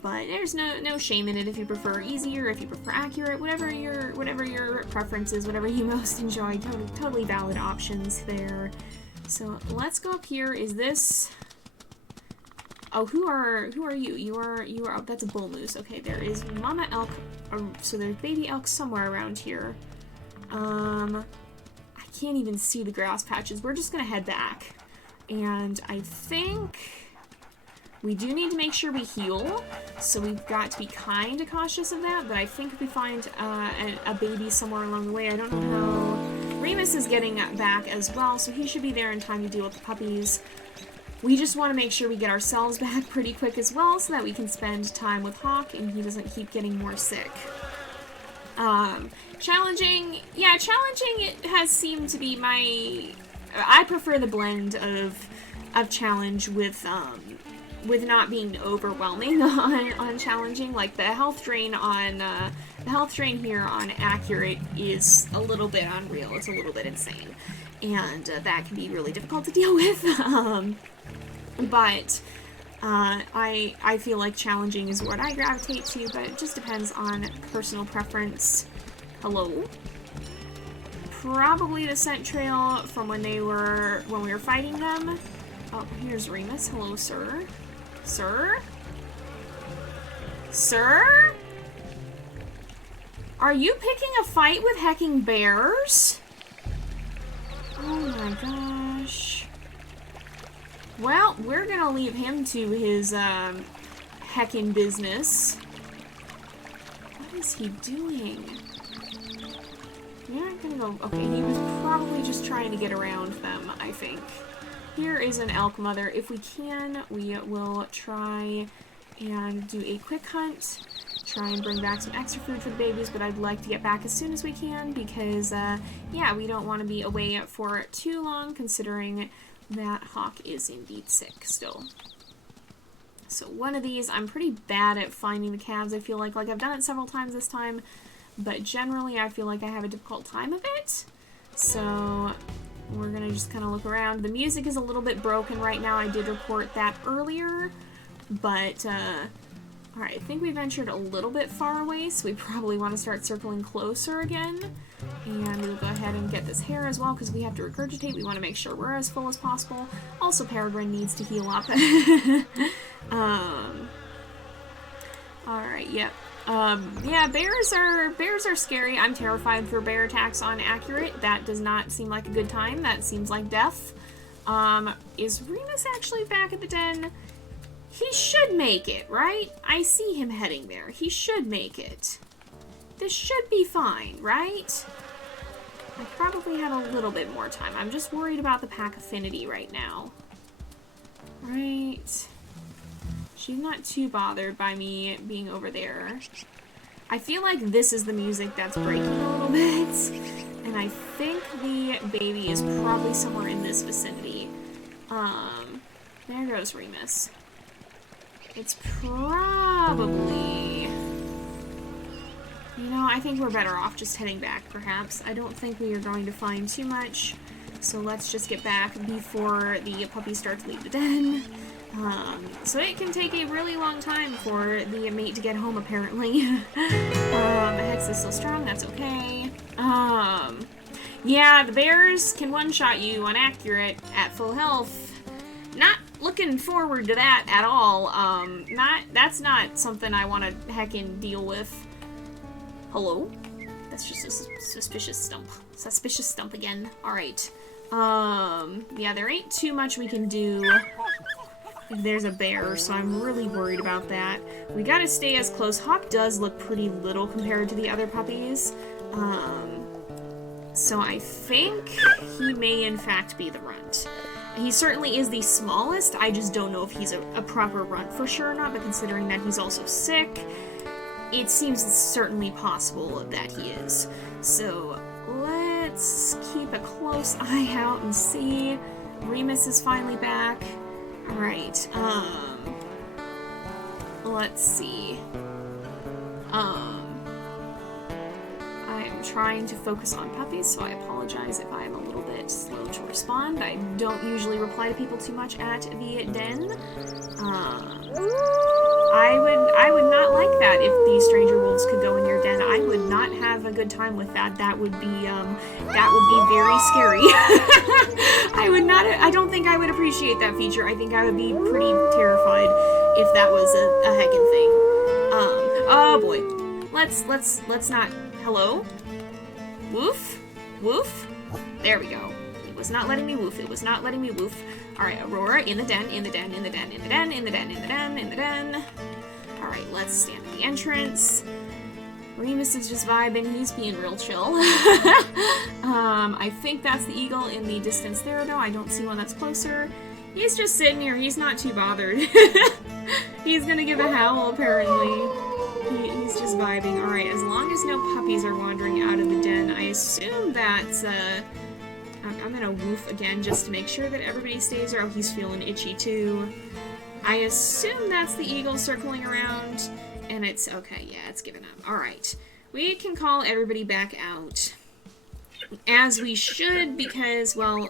but there's no shame in it if you prefer easy or if you prefer accurate, whatever your preference is, whatever you most enjoy. Totally valid options there. So let's go up here. Is this... Oh, who are you? You are, oh, that's a bull moose. Okay, there is mama elk, so there's baby elk somewhere around here. I can't even see the grass patches. We're just gonna head back. And I think we do need to make sure we heal, so we've got to be kind of cautious of that, but I think if we find a baby somewhere along the way, I don't know how... Remus is getting back as well, so he should be there in time to deal with the puppies. We just want to make sure we get ourselves back pretty quick as well so that we can spend time with Hawk and he doesn't keep getting more sick. Challenging, yeah, challenging it has seemed to be my... I prefer the blend of challenge with not being overwhelming on challenging. Like the health drain here on accurate is a little bit unreal. It's a little bit insane. And that can be really difficult to deal with. But I feel like challenging is what I gravitate to, but it just depends on personal preference. Hello? Probably the scent trail from when we were fighting them. Oh, here's Remus. Hello, sir. Sir? Sir? Are you picking a fight with hecking bears? Oh my gosh. Well, we're gonna leave him to his, heckin' business. What is he doing? You're not gonna go... Okay, he was probably just trying to get around them, I think. Here is an elk mother. If we can, we will try and do a quick hunt. Try and bring back some extra food for the babies, but I'd like to get back as soon as we can because, yeah, we don't want to be away for too long considering that Hawk is indeed sick still. So one of these, I'm pretty bad at finding the calves, I feel like. Like, I've done it several times this time, but generally I feel like I have a difficult time of it. So we're gonna just kind of look around. The music is a little bit broken right now. I did report that earlier, but, alright, I think we ventured a little bit far away, so we probably want to start circling closer again. And we'll go ahead and get this hair as well, because we have to regurgitate. We want to make sure we're as full as possible. Also, Peregrine needs to heal up. Alright, yep. Yeah, bears are scary. I'm terrified for bear attacks on accurate. That does not seem like a good time. That seems like death. Is Remus actually back at the den? He should make it, right? I see him heading there. He should make it. This should be fine, right? I probably have a little bit more time. I'm just worried about the pack affinity right now. Right. She's not too bothered by me being over there. I feel like this is the music that's breaking a little bit. And I think the baby is probably somewhere in this vicinity. There goes Remus. It's probably... You know, I think we're better off just heading back, perhaps. I don't think we are going to find too much, so let's just get back before the puppies start to leave the den. So it can take a really long time for the mate to get home, apparently. Hex is still strong, that's okay. Yeah, the bears can one-shot you unaccurate at full health. Not looking forward to that at all. That's not something I want to heckin' deal with. Hello? That's just a suspicious stump. Suspicious stump again. Alright. Yeah, there ain't too much we can do if there's a bear, so I'm really worried about that. We gotta stay as close. Hawk does look pretty little compared to the other puppies. So I think he may in fact be the runt. He certainly is the smallest. I just don't know if he's a proper runt for sure or not, but considering that he's also sick, it seems certainly possible that he is. So let's keep a close eye out and see. Remus is finally back. Alright, let's see. I'm trying to focus on puppies, so I apologize if I am a little bit slow to respond. I don't usually reply to people too much at the den. I would not like that if the stranger wolves could go in your den. I would not have a good time with that. That would be very scary. I don't think I would appreciate that feature. I think I would be pretty terrified if that was a heckin' thing. Oh boy. Let's not, hello? Woof? Woof? There we go. It was not letting me woof. It was not letting me woof. Alright, Aurora, in the den, in the den, in the den, in the den, in the den, in the den, in the den. Alright, let's stand at the entrance. Remus is just vibing. He's being real chill. I think that's the eagle in the distance there, though. I don't see one that's closer. He's just sitting here. He's not too bothered. He's gonna give a howl, apparently. He's just vibing. Alright, as long as no puppies are wandering out of the den, I assume that, I'm gonna woof again just to make sure that everybody stays around. Oh, he's feeling itchy too. I assume that's the eagle circling around, and it's, okay, yeah, it's given up. Alright, we can call everybody back out. As we should, because, well,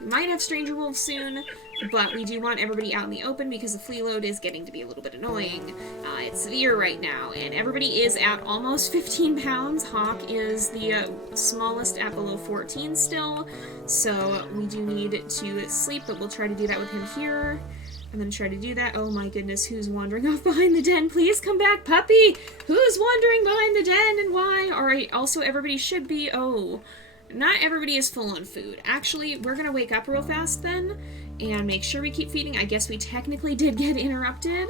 we might have stranger wolves soon, but we do want everybody out in the open because the flea load is getting to be a little bit annoying. It's severe right now, and everybody is at almost 15 pounds. Hawk is the smallest at below 14 still, so we do need to sleep, but we'll try to do that with him here. I'm gonna try to do that. Oh my goodness, who's wandering off behind the den? Please come back, puppy! Who's wandering behind the den and why? Alright, also everybody should be, not everybody is full on food. Actually, we're gonna wake up real fast then, and make sure we keep feeding. I guess we technically did get interrupted.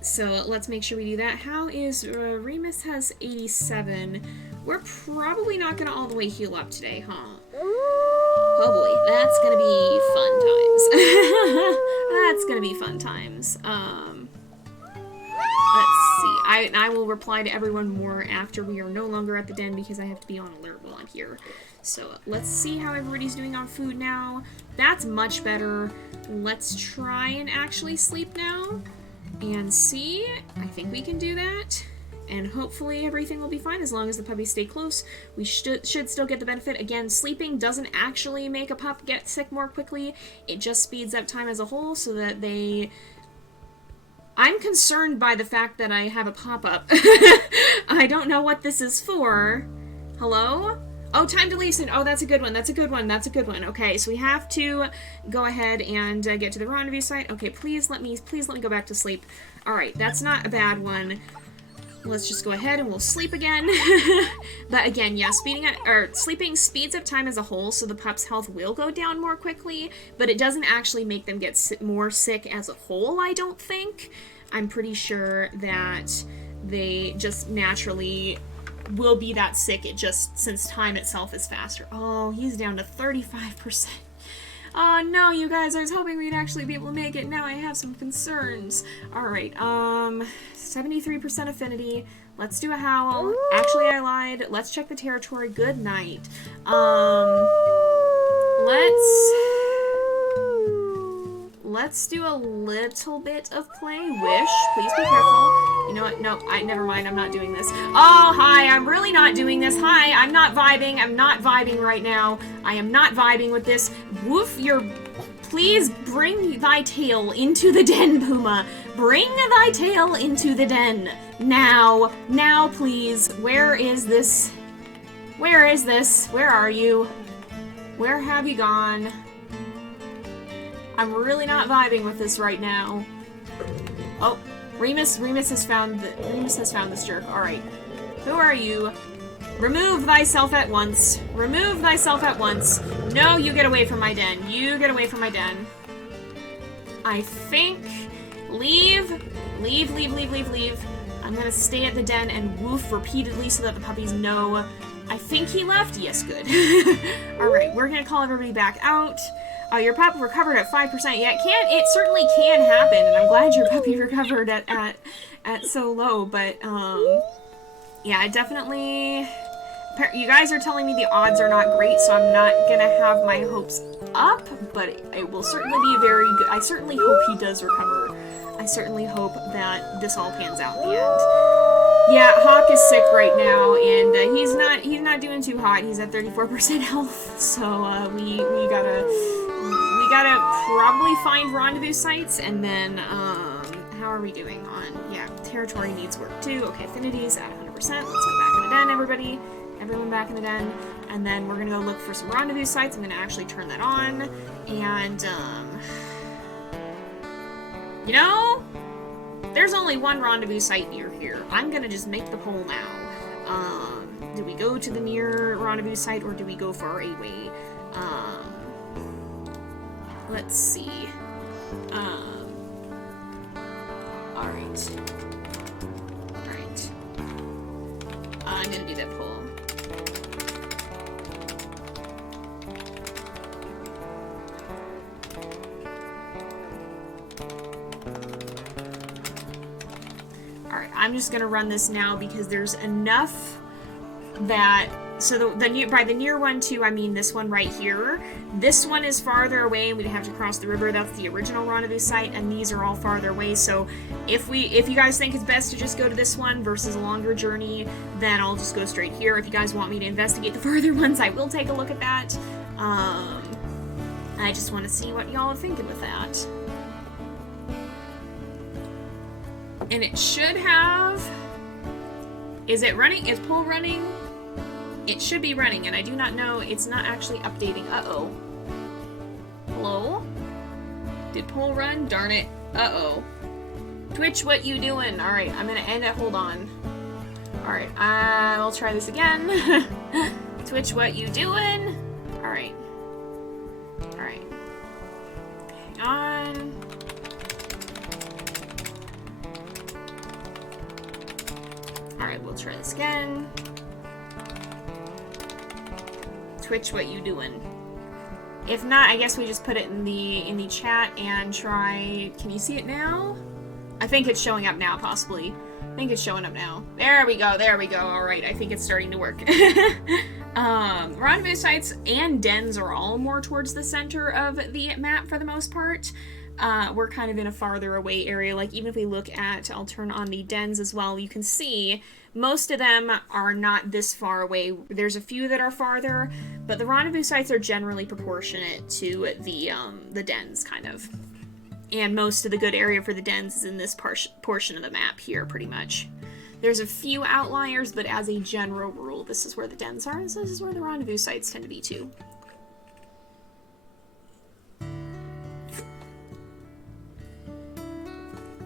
So let's make sure we do that. How is, Remus has 87. We're probably not gonna all the way heal up today, huh? Oh boy, that's gonna be fun times. That's gonna be fun times. Let's see. I will reply to everyone more after we are no longer at the den because I have to be on alert while I'm here. So let's see how everybody's doing on food now. That's much better. Let's try and actually sleep now and see. I think we can do that. And hopefully everything will be fine as long as the puppies stay close. We should still get the benefit. Again, sleeping doesn't actually make a pup get sick more quickly. It just speeds up time as a whole so that they... I'm concerned by the fact that I have a pop-up. I don't know what this is for. Hello? Oh, time to leave soon. Oh, that's a good one. That's a good one. That's a good one. Okay, so we have to go ahead and get to the rendezvous site. Okay, please let me go back to sleep. All right, that's not a bad one. Let's just go ahead and we'll sleep again. But again, yeah, sleeping speeds up time as a whole, so the pup's health will go down more quickly, but it doesn't actually make them get more sick as a whole, I don't think. I'm pretty sure that they just naturally will be that sick. It just, since time itself is faster. Oh, he's down to 35%. Oh no, you guys, I was hoping we'd actually be able to make it. Now I have some concerns. Alright, 73% affinity. Let's do a howl. Actually, I lied. Let's check the territory. Good night. Let's do a little bit of play. Wish. Please be careful. You know what? No, never mind. I'm not doing this. Oh, hi. I'm really not doing this. Hi. I'm not vibing. I'm not vibing right now. I am not vibing with this. Woof, please bring thy tail into the den, Puma. Bring thy tail into the den. Now. Now, please. Where is this? Where is this? Where are you? Where have you gone? I'm really not vibing with this right now. Oh, Remus has found this jerk. All right, who are you? Remove thyself at once. Remove thyself at once. No, you get away from my den. You get away from my den. I think leave. I'm gonna stay at the den and woof repeatedly so that the puppies know. I think he left. Yes, good. All right, we're gonna call everybody back out. Your pup recovered at 5%. Yeah, it certainly can happen, and I'm glad your puppy recovered at so low, but, yeah, I definitely... You guys are telling me the odds are not great, so I'm not gonna have my hopes up, but it will certainly be very good. I certainly hope he does recover. I certainly hope that this all pans out in the end. Yeah, Hawk is sick right now, and he's not doing too hot. He's at 34% health, so we gotta probably find rendezvous sites, and then how are we doing on? Yeah, territory needs work too. Okay, affinities at 100%. Let's go back in the den, everybody. Everyone back in the den, and then we're gonna go look for some rendezvous sites. I'm gonna actually turn that on, and you know, there's only one rendezvous site near here. I'm gonna just make the poll now. Do we go to the near rendezvous site, or do we go far away? Let's see. Alright. Alright. I'm gonna do that poll. Alright, I'm just gonna run this now because there's enough that... So by the near one too, I mean this one right here. This one is farther away and we'd have to cross the river. That's the original rendezvous site, and these are all farther away. So if you guys think it's best to just go to this one versus a longer journey, then I'll just go straight here. If you guys want me to investigate the farther ones, I will take a look at that. I just want to see what y'all are thinking with that. And it should have... Is it running? Is poll running? It should be running, and I do not know. It's not actually updating. Uh-oh. Hello? Did poll run? Darn it. Uh-oh. Twitch, what you doing? Alright, I'm gonna end it. Hold on. Alright, I'll try this again. Twitch, what you doing? Alright. Alright. Hang on. Alright, we'll try this again. Twitch, what you doing? If not, I guess we just put it in the chat and try. Can you see it now? I think it's showing up now, possibly. I think it's showing up now. There we go, there we go. Alright, I think it's starting to work. Rendezvous sites and dens are all more towards the center of the map for the most part. We're kind of in a farther away area. Like, even if we look at, I'll turn on the dens as well, you can see most of them are not this far away. There's a few that are farther, but the rendezvous sites are generally proportionate to the dens, kind of. And most of the good area for the dens is in this portion of the map here, pretty much. There's a few outliers, but as a general rule, this is where the dens are, and this is where the rendezvous sites tend to be, too.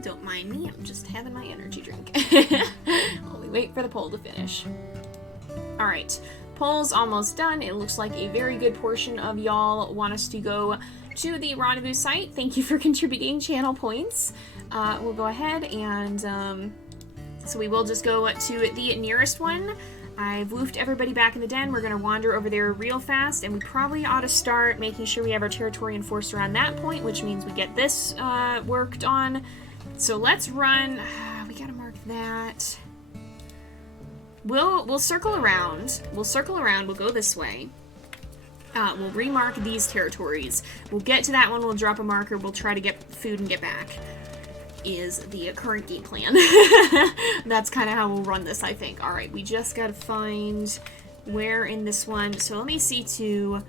Don't mind me, I'm just having my energy drink. While we wait for the poll to finish. Alright, poll's almost done. It looks like a very good portion of y'all want us to go to the rendezvous site. Thank you for contributing channel points. We'll go ahead and So we will just go to the nearest one. I've woofed everybody back in the den. We're going to wander over there real fast, and we probably ought to start making sure we have our territory enforced around that point, which means we get this worked on. So let's run. We got to mark that. We'll circle around. We'll circle around. We'll go this way. We'll remark these territories. We'll get to that one. We'll drop a marker. We'll try to get food and get back. Is the current game plan. That's kind of how we'll run this, I think. Alright, we just gotta find where in this one. So let me see to...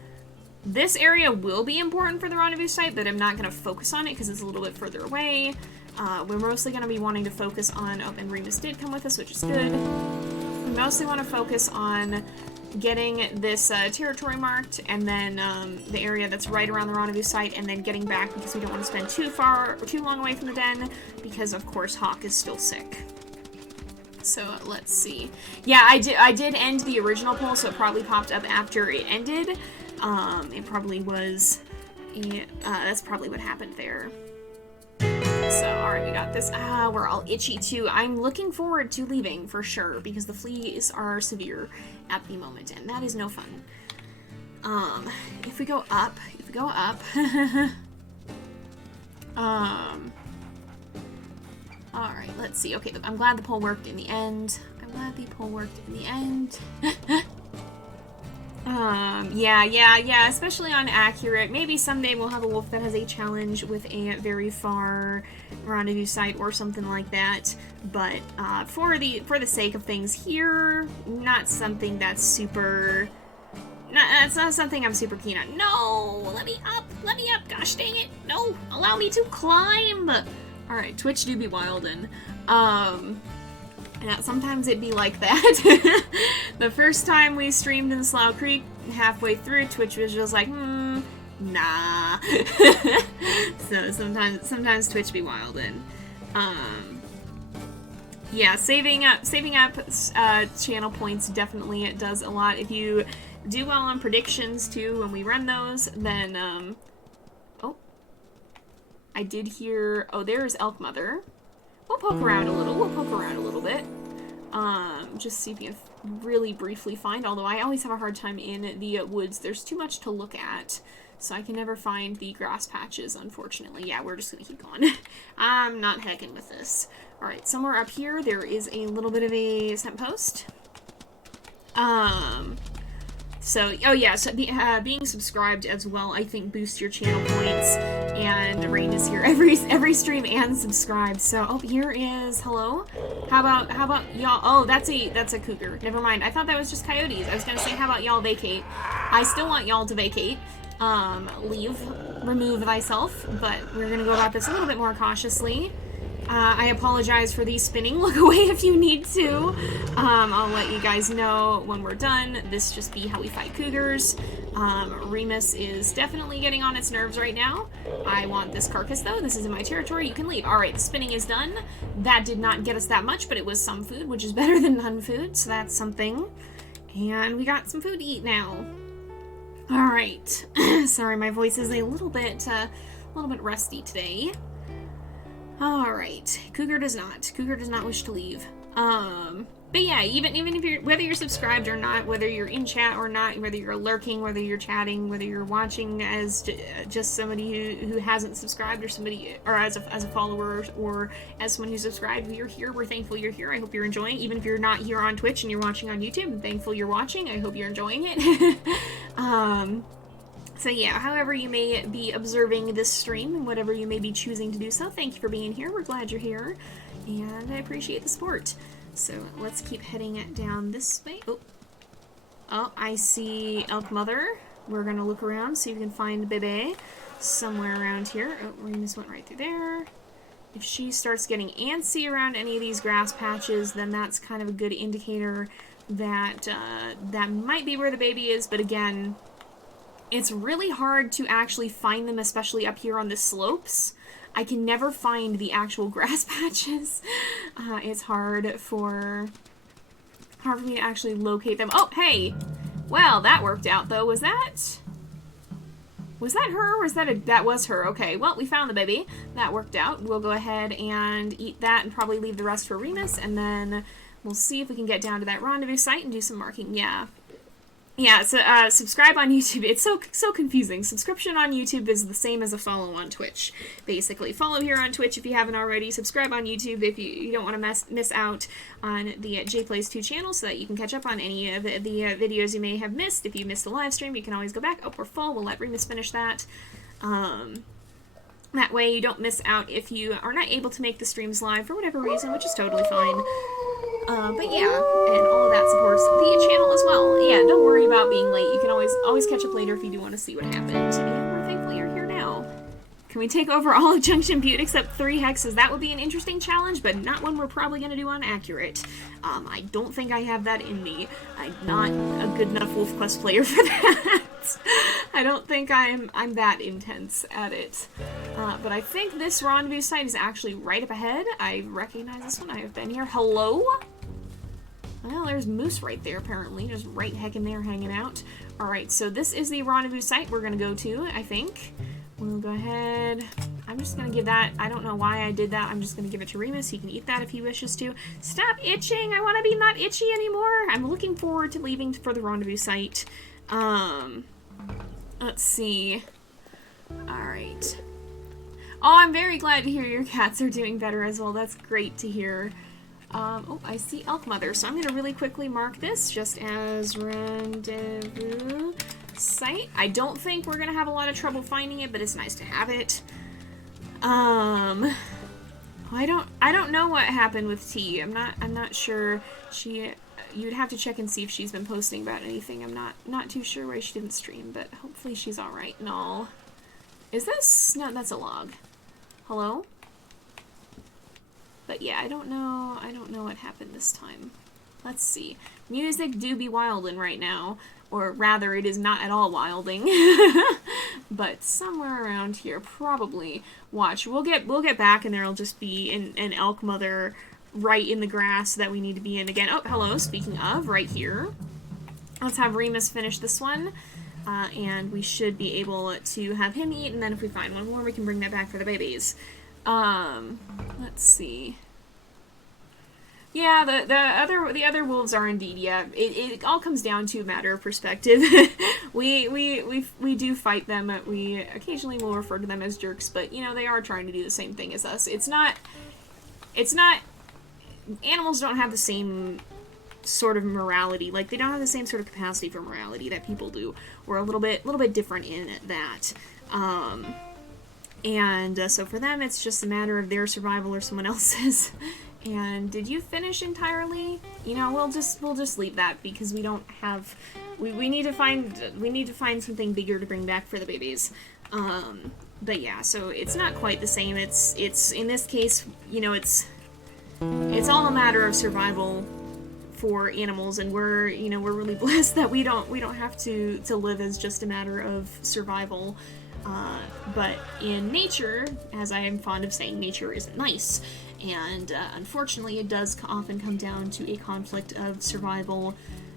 This area will be important for the rendezvous site, but I'm not gonna focus on it because it's a little bit further away. We're mostly gonna be wanting to focus on... Oh, and Remus did come with us, which is good. We mostly want to focus on getting this territory marked, and then the area that's right around the rendezvous site, and then getting back because we don't want to spend too long away from the den, because of course Hawk is still sick. So let's see. Yeah, I did end the original poll, so it probably popped up after it ended. It probably was. That's probably what happened there. So, alright, we got this. We're all itchy too. I'm looking forward to leaving for sure, because the fleas are severe at the moment, and that is no fun. If we go up, alright, let's see. Okay, I'm glad the poll worked in the end. Yeah, especially on accurate. Maybe someday we'll have a wolf that has a challenge with a very far rendezvous site or something like that. But for the sake of things here, not something that's super. It's not something I'm super keen on. No, let me up, gosh dang it, no, allow me to climb. All right, Twitch do be wildin'. Yeah, sometimes it'd be like that. The first time we streamed in Slough Creek, halfway through, Twitch was just like, nah. So sometimes Twitch be wildin'. Yeah, saving up channel points definitely it does a lot. If you do well on predictions too when we run those, then oh, I did hear. Oh, there's Elk Mother. We'll poke around a little bit. Just see if you can really briefly find, although I always have a hard time in the woods. There's too much to look at, so I can never find the grass patches, unfortunately. Yeah, we're just gonna keep going. I'm not hecking with this. Alright, somewhere up here there is a little bit of a scent post. So, oh yeah, so being subscribed as well, I think, boosts your channel points, and Rain is here every stream and subscribed. So, oh, here is, hello? How about y'all, oh, that's a cougar. Never mind, I thought that was just coyotes. I was gonna say, how about y'all vacate? I still want y'all to vacate. Leave, remove thyself, but we're gonna go about this a little bit more cautiously. I apologize for the spinning. Look away if you need to. I'll let you guys know when we're done. This just be how we fight cougars. Remus is definitely getting on its nerves right now. I want this carcass though. This is in my territory. You can leave. Alright, the spinning is done. That did not get us that much, but it was some food, which is better than none food, so that's something. And we got some food to eat now. Alright. Sorry, my voice is a little bit rusty today. Alright, Cougar does not wish to leave. But yeah, even if you're, whether you're subscribed or not, whether you're in chat or not, whether you're lurking, whether you're chatting, whether you're watching as just somebody who hasn't subscribed, or somebody, or as a follower, or as someone who's subscribed, you're here, we're thankful you're here, I hope you're enjoying. Even if you're not here on Twitch and you're watching on YouTube, I'm thankful you're watching, I hope you're enjoying it. So yeah, however you may be observing this stream, and whatever you may be choosing to do so, thank you for being here, we're glad you're here, and I appreciate the support. So let's keep heading down this way. Oh, I see Elk Mother. We're gonna look around, see if we can find Bebe somewhere around here. Oh, Remus went right through there. If she starts getting antsy around any of these grass patches, then that's kind of a good indicator that that might be where the baby is, but again, it's really hard to actually find them, especially up here on the slopes. I can never find the actual grass patches. It's hard for me to actually locate them. Oh, hey! Well, that worked out, though. Was that Was that her, or was that that was her? Okay, well, we found the baby. That worked out. We'll go ahead and eat that and probably leave the rest for Remus, and then we'll see if we can get down to that rendezvous site and do some marking. Yeah. Yeah, so subscribe on YouTube. It's so confusing. Subscription on YouTube is the same as a follow on Twitch, basically. Follow here on Twitch if you haven't already. Subscribe on YouTube if you don't want to miss out on the JayPlays 2 channel so that you can catch up on any of the videos you may have missed. If you missed a live stream, you can always go back. Oh, we're full. We'll let Remus finish that. That way you don't miss out if you are not able to make the streams live for whatever reason, which is totally fine. But yeah, and all of that supports the channel as well. Yeah, don't worry about being late. You can always catch up later if you do want to see what happened. And we're thankful you're here now. Can we take over all of Junction Butte except 3 hexes? That would be an interesting challenge, but not one we're probably going to do on Accurate. I don't think I have that in me. I'm not a good enough WolfQuest player for that. I don't think I'm that intense at it. But I think this rendezvous site is actually right up ahead. I recognize this one. I have been here. Hello? Well, there's Moose right there, apparently. Just right heckin' there hanging out. Alright, so this is the rendezvous site we're going to go to, I think. We'll go ahead. I'm just going to give that. I don't know why I did that. I'm just going to give it to Remus. He can eat that if he wishes to. Stop itching! I want to be not itchy anymore! I'm looking forward to leaving for the rendezvous site. Let's see. Alright. Oh, I'm very glad to hear your cats are doing better as well. That's great to hear. Oh, I see Elk Mother, so I'm going to really quickly mark this just as rendezvous site. I don't think we're going to have a lot of trouble finding it, but it's nice to have it. I don't know what happened with T. I'm not sure. You'd have to check and see if she's been posting about anything. I'm not too sure why she didn't stream, but hopefully she's all right and all. Is this? No, that's a log. Hello? But yeah, I don't know what happened this time. Let's see. Music do be wildin' right now. Or rather, it is not at all wilding. But somewhere around here, probably. Watch, we'll get back and there'll just be an elk mother right in the grass that we need to be in again. Oh, hello, speaking of, right here. Let's have Remus finish this one. And we should be able to have him eat, and then if we find one more, we can bring that back for the babies. Let's see. Yeah, the other wolves are indeed, yeah. It all comes down to a matter of perspective. we do fight them. We occasionally will refer to them as jerks, but you know, they are trying to do the same thing as us. It's not animals don't have the same sort of morality. Like, they don't have the same sort of capacity for morality that people do. We're a little bit different in that. So for them, it's just a matter of their survival or someone else's. And did you finish entirely? You know, we'll just leave that because we don't have. We need to find something bigger to bring back for the babies. But yeah, so it's not quite the same. It's in this case, you know, it's all a matter of survival for animals, and we're really blessed that we don't have to live as just a matter of survival. But in nature, as I am fond of saying, nature isn't nice, and unfortunately it does often come down to a conflict of survival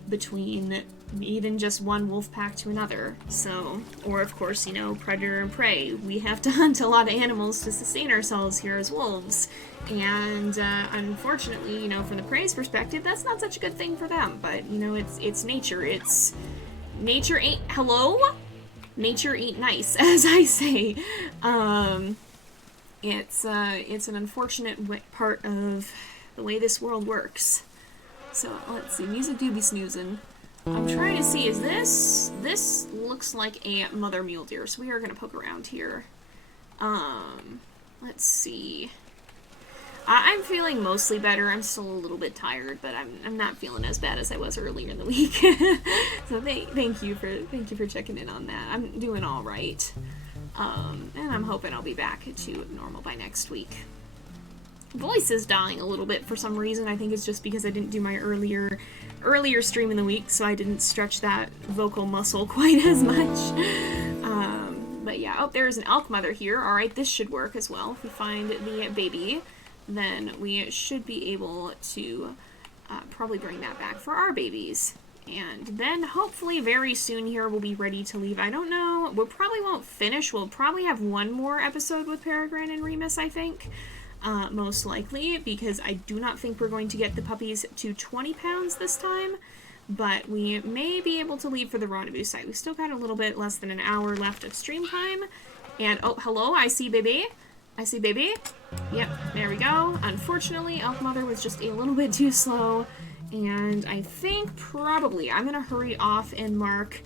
between even just one wolf pack to another. So, or of course, you know, predator and prey. We have to hunt a lot of animals to sustain ourselves here as wolves. And unfortunately, you know, from the prey's perspective, that's not such a good thing for them. But, you know, it's nature. Nature ain't... Hello? Nature ain't nice, as I say. It's an unfortunate part of the way this world works. So, let's see. Music do be snoozing. I'm trying to see, is this looks like a mother mule deer, so we are going to poke around here. Let's see. I'm feeling mostly better. I'm still a little bit tired, but I'm not feeling as bad as I was earlier in the week. So thank you for checking in on that. I'm doing all right. And I'm hoping I'll be back to normal by next week. Voice is dying a little bit for some reason. I think it's just because I didn't do my earlier stream in the week, so I didn't stretch that vocal muscle quite as much. But yeah, oh, there's an elk mother here. Alright, this should work as well. If we find the baby, then we should be able to probably bring that back for our babies. And then hopefully very soon here we'll be ready to leave. I don't know. We probably won't finish. We'll probably have one more episode with Peregrine and Remus, I think. Most likely, because I do not think we're going to get the puppies to 20 pounds this time. But we may be able to leave for the rendezvous site. We've still got a little bit less than an hour left of stream time. And, oh, hello, I see baby. I see baby. Yep, there we go. Unfortunately, Elk Mother was just a little bit too slow. And I think probably I'm going to hurry off and mark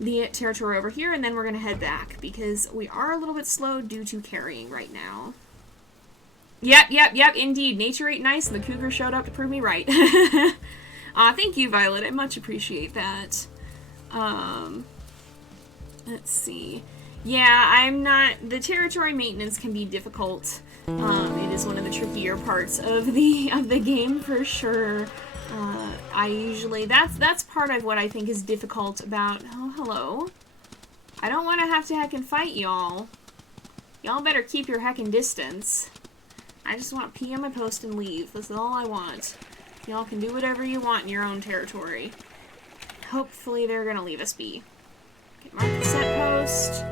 the territory over here, and then we're going to head back, because we are a little bit slow due to carrying right now. Yep, indeed. Nature ate nice, and the cougar showed up to prove me right. Thank you, Violet. I much appreciate that. Let's see. Yeah, I'm not... The territory maintenance can be difficult. It is one of the trickier parts of the game, for sure. I usually... That's part of what I think is difficult about... Oh, hello. I don't want to have to heckin' fight y'all. Y'all better keep your heckin' distance. I just want to pee on my post and leave. That's all I want. Y'all can do whatever you want in your own territory. Hopefully they're gonna leave us be. Okay, mark the set post.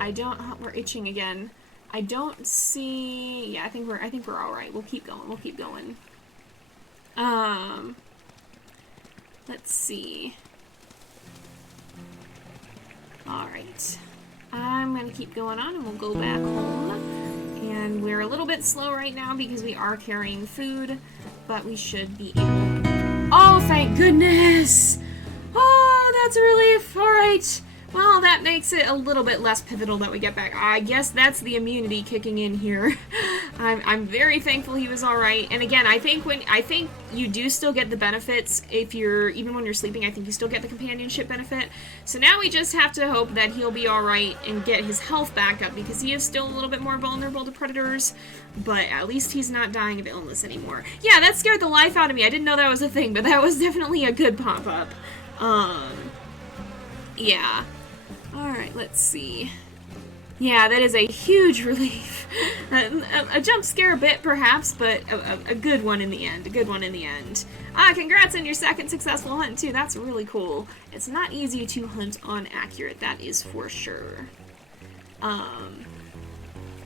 I don't... Oh, we're itching again. I don't see... Yeah, I think we're alright. We'll keep going. We'll keep going. Let's see. Alright. I'm gonna keep going on and we'll go back home. And we're a little bit slow right now because we are carrying food, but we should be able... Oh, thank goodness! Oh, that's a relief! Alright. Well, that makes it a little bit less pivotal that we get back. I guess that's the immunity kicking in here. I'm very thankful he was alright. And again, I think you do still get the benefits if you're, even when you're sleeping, I think you still get the companionship benefit. So now we just have to hope that he'll be alright and get his health back up, because he is still a little bit more vulnerable to predators, but at least he's not dying of illness anymore. Yeah, that scared the life out of me. I didn't know that was a thing, but that was definitely a good pop-up. Yeah. Alright, let's see. Yeah, that is a huge relief. A jump scare a bit, perhaps, but a good one in the end. A good one in the end. Congrats on your second successful hunt, too. That's really cool. It's not easy to hunt on accurate, that is for sure.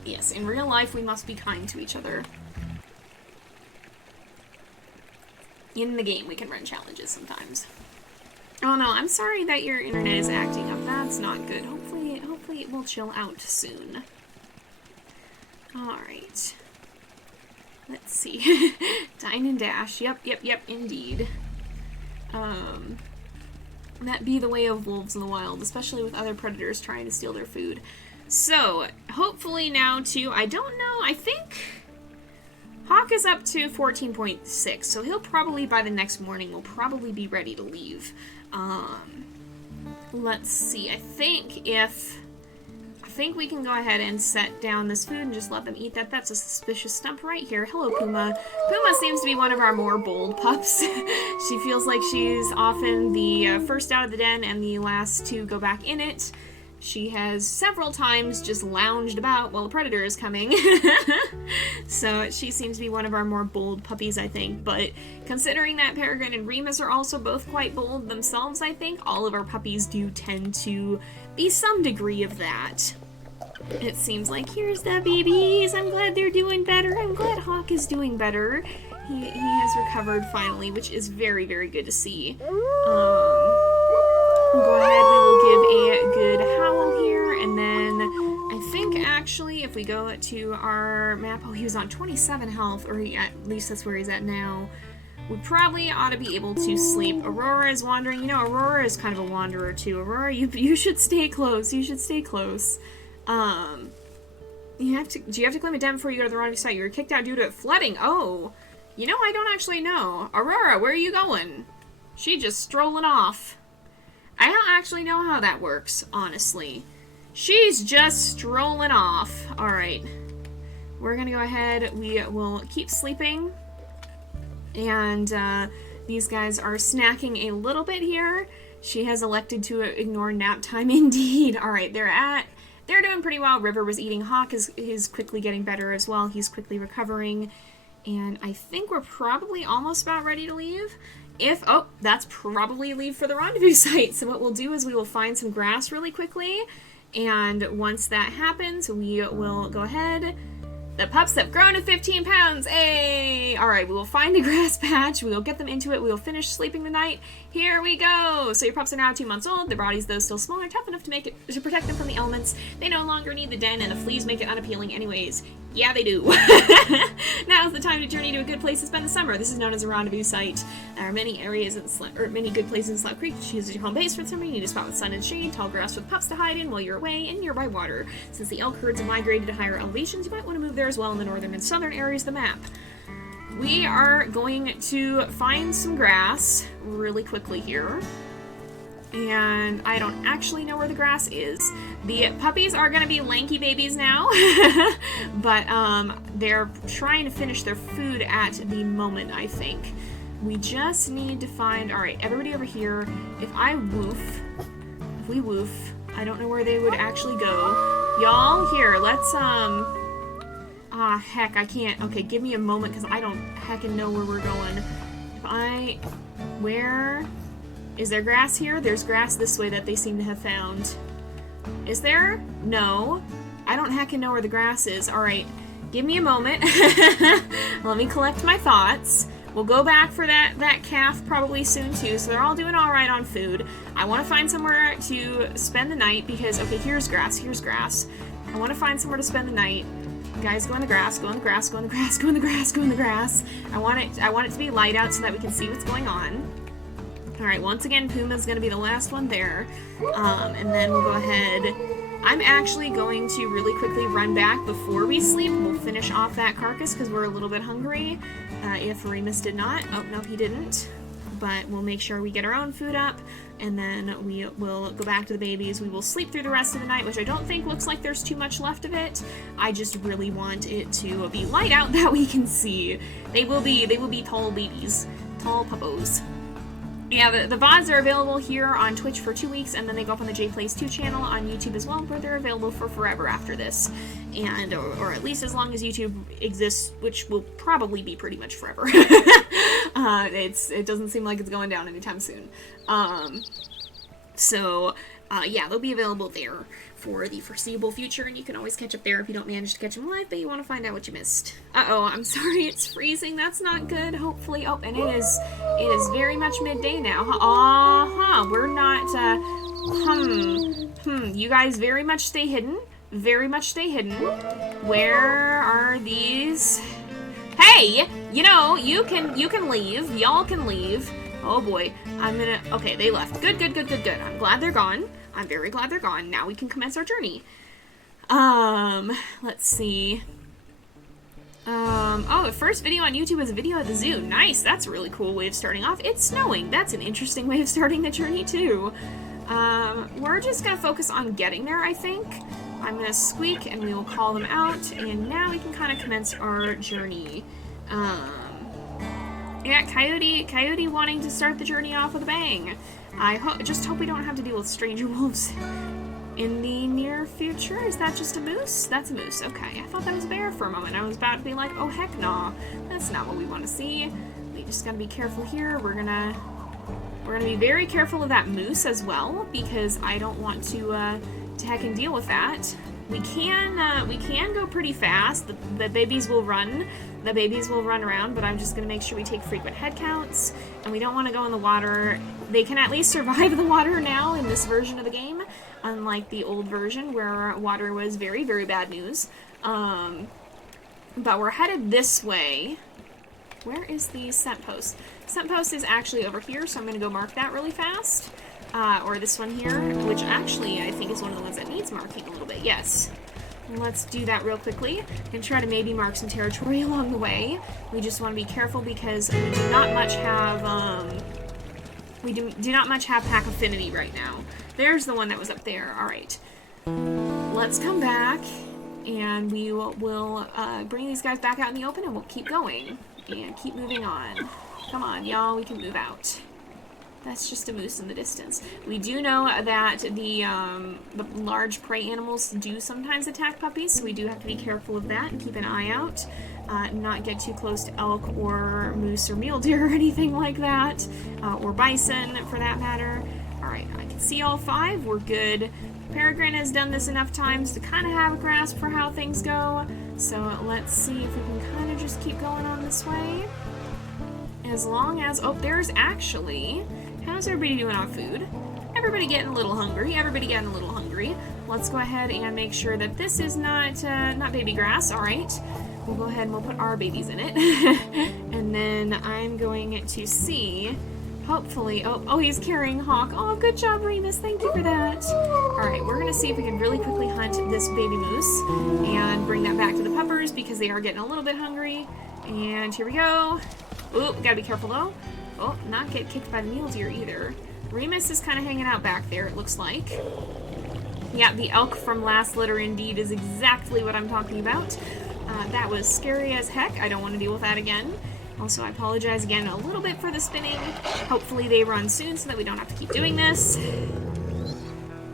Yes, in real life, we must be kind to each other. In the game, we can run challenges sometimes. Oh no, I'm sorry that your internet is acting up. That's not good. Hopefully it will chill out soon. Alright. Let's see. Dine and dash. Yep, indeed. That be the way of wolves in the wild, especially with other predators trying to steal their food. So, hopefully now too, I don't know, I think Hawk is up to 14.6, so he'll probably, by the next morning, will probably be ready to leave. Let's see, I think we can go ahead and set down this food and just let them eat that. That's a suspicious stump right here. Hello, Puma. Puma seems to be one of our more bold pups. She feels like she's often the first out of the den and the last to go back in it. She has several times just lounged about while a predator is coming. So she seems to be one of our more bold puppies, I think. But considering that Peregrine and Remus are also both quite bold themselves, I think all of our puppies do tend to be some degree of that. It seems like, here's the babies. I'm glad they're doing better. I'm glad Hawk is doing better. He has recovered finally, which is very, very good to see. Go ahead, we will give a good howl here, and then I think actually if we go to our map, oh, he was on 27 health, or at least that's where he's at now. We probably ought to be able to sleep. Aurora is wandering. You know, Aurora is kind of a wanderer too. Aurora, you should stay close. You should stay close. Do you have to claim a den before you go to the rendezvous site? You were kicked out due to flooding. Oh, you know, I don't actually know. Aurora, where are you going? She just strolling off. I don't actually know how that works, honestly. She's just strolling off. Alright. We're gonna go ahead. We will keep sleeping. And these guys are snacking a little bit here. She has elected to ignore nap time indeed. Alright, they're doing pretty well. River was eating. Hawk is quickly getting better as well. He's quickly recovering. And I think we're probably almost about ready to leave. Oh, that's probably a leave for the rendezvous site. So what we'll do is we will find some grass really quickly. And once that happens, we will go ahead. The pups have grown to 15 pounds. Hey! Alright, we will find a grass patch. We will get them into it. We will finish sleeping the night. Here we go! So your pups are now 2 months old. Their bodies, though still small, are tough enough to protect them from the elements. They no longer need the den, and the fleas make it unappealing anyways. Yeah, they do. Now's the time to journey to a good place to spend the summer. This is known as a rendezvous site. There are many areas many good places in Slap Creek to choose as your home base for the summer. You need a spot with sun and shade, tall grass for the pups to hide in while you're away, and nearby water. Since the elk herds have migrated to higher elevations, you might want to move there as well in the northern and southern areas of the map. We are going to find some grass really quickly here. And I don't actually know where the grass is. The puppies are going to be lanky babies now, but they're trying to finish their food at the moment, I think. We just need to find... Alright, everybody over here, if we woof, I don't know where they would actually go. Y'all, here, let's, heck, I can't. Okay, give me a moment, because I don't heckin' know where we're going. Where... Is there grass here? There's grass this way that they seem to have found. Is there? No. I don't heckin' know where the grass is. Alright, give me a moment. Let me collect my thoughts. We'll go back for that calf probably soon too, so they're all doing alright on food. I want to find somewhere to spend the night because, okay, here's grass. I want to find somewhere to spend the night. Guys, go in the grass, go in the grass, go in the grass, go in the grass, go in the grass. I want it to be light out so that we can see what's going on. Alright, once again, Puma's going to be the last one there. And then we'll go ahead. I'm actually going to really quickly run back before we sleep. We'll finish off that carcass because we're a little bit hungry. If Remus did not. Oh, no, he didn't. But we'll make sure we get our own food up. And then we will go back to the babies. We will sleep through the rest of the night, which I don't think looks like there's too much left of it. I just really want it to be light out that we can see. They will be tall babies. Tall puppos. Yeah, the VODs are available here on Twitch for 2 weeks, and then they go up on the JayPlays 2 channel on YouTube as well, where they're available for forever after this. And, or at least as long as YouTube exists, which will probably be pretty much forever. It doesn't seem like it's going down anytime soon. Yeah, they'll be available there for the foreseeable future, and you can always catch up there if you don't manage to catch them live, but you want to find out what you missed. Uh-oh, I'm sorry, it's freezing. That's not good, hopefully. Oh, and it is very much midday now. We're not, you guys very much stay hidden. Very much stay hidden. Where are these? Hey, you know, you can leave. Y'all can leave. Oh boy, okay, they left. Good. I'm glad they're gone. I'm very glad they're gone. Now we can commence our journey. Let's see. Oh, the first video on YouTube was a video at the zoo. Nice, that's a really cool way of starting off. It's snowing. That's an interesting way of starting the journey, too. We're just gonna focus on getting there, I think. I'm gonna squeak, and we will call them out, and now we can kind of commence our journey. Yeah, Coyote wanting to start the journey off with a bang. I just hope we don't have to deal with stranger wolves in the near future. Is that just a moose? That's a moose. Okay, I thought that was a bear for a moment. I was about to be like, oh heck no, that's not what we want to see. We just gotta be careful here. We're gonna be very careful of that moose as well because I don't want to heckin' deal with that. We can go pretty fast. The babies will run. The babies will run around, but I'm just going to make sure we take frequent head counts, and we don't want to go in the water. They can at least survive the water now in this version of the game, unlike the old version where water was very, very bad news. But we're headed this way. Where is the scent post? Scent post is actually over here, so I'm going to go mark that really fast. Or this one here, which actually I think is one of the ones that needs marking a little bit. Yes. Let's do that real quickly and try to maybe mark some territory along the way. We just want to be careful because we do not much have pack affinity right now. There's the one that was up there. All right. Let's come back and we will bring these guys back out in the open and we'll keep going and keep moving on. Come on, y'all. We can move out. That's just a moose in the distance. We do know that the large prey animals do sometimes attack puppies, so we do have to be careful of that and keep an eye out. Not get too close to elk or moose or mule deer or anything like that, or bison for that matter. Alright, I can see all 5. We're good. Peregrine has done this enough times to kind of have a grasp for how things go, so let's see if we can kind of just keep going on this way. As long as... oh, there's actually... how's everybody doing on food? Everybody getting a little hungry. Everybody getting a little hungry. Let's go ahead and make sure that this is not baby grass. Alright. We'll go ahead and we'll put our babies in it. And then I'm going to see... hopefully... oh, he's carrying Hawk. Oh, good job, Remus. Thank you for that. Alright, we're going to see if we can really quickly hunt this baby moose and bring that back to the puppers because they are getting a little bit hungry. And here we go. Ooh, gotta be careful though. Oh, not get kicked by the mule deer either. Remus is kind of hanging out back there, it looks like. Yeah, the elk from last litter indeed is exactly what I'm talking about. That was scary as heck. I don't want to deal with that again. Also, I apologize again a little bit for the spinning. Hopefully they run soon so that we don't have to keep doing this.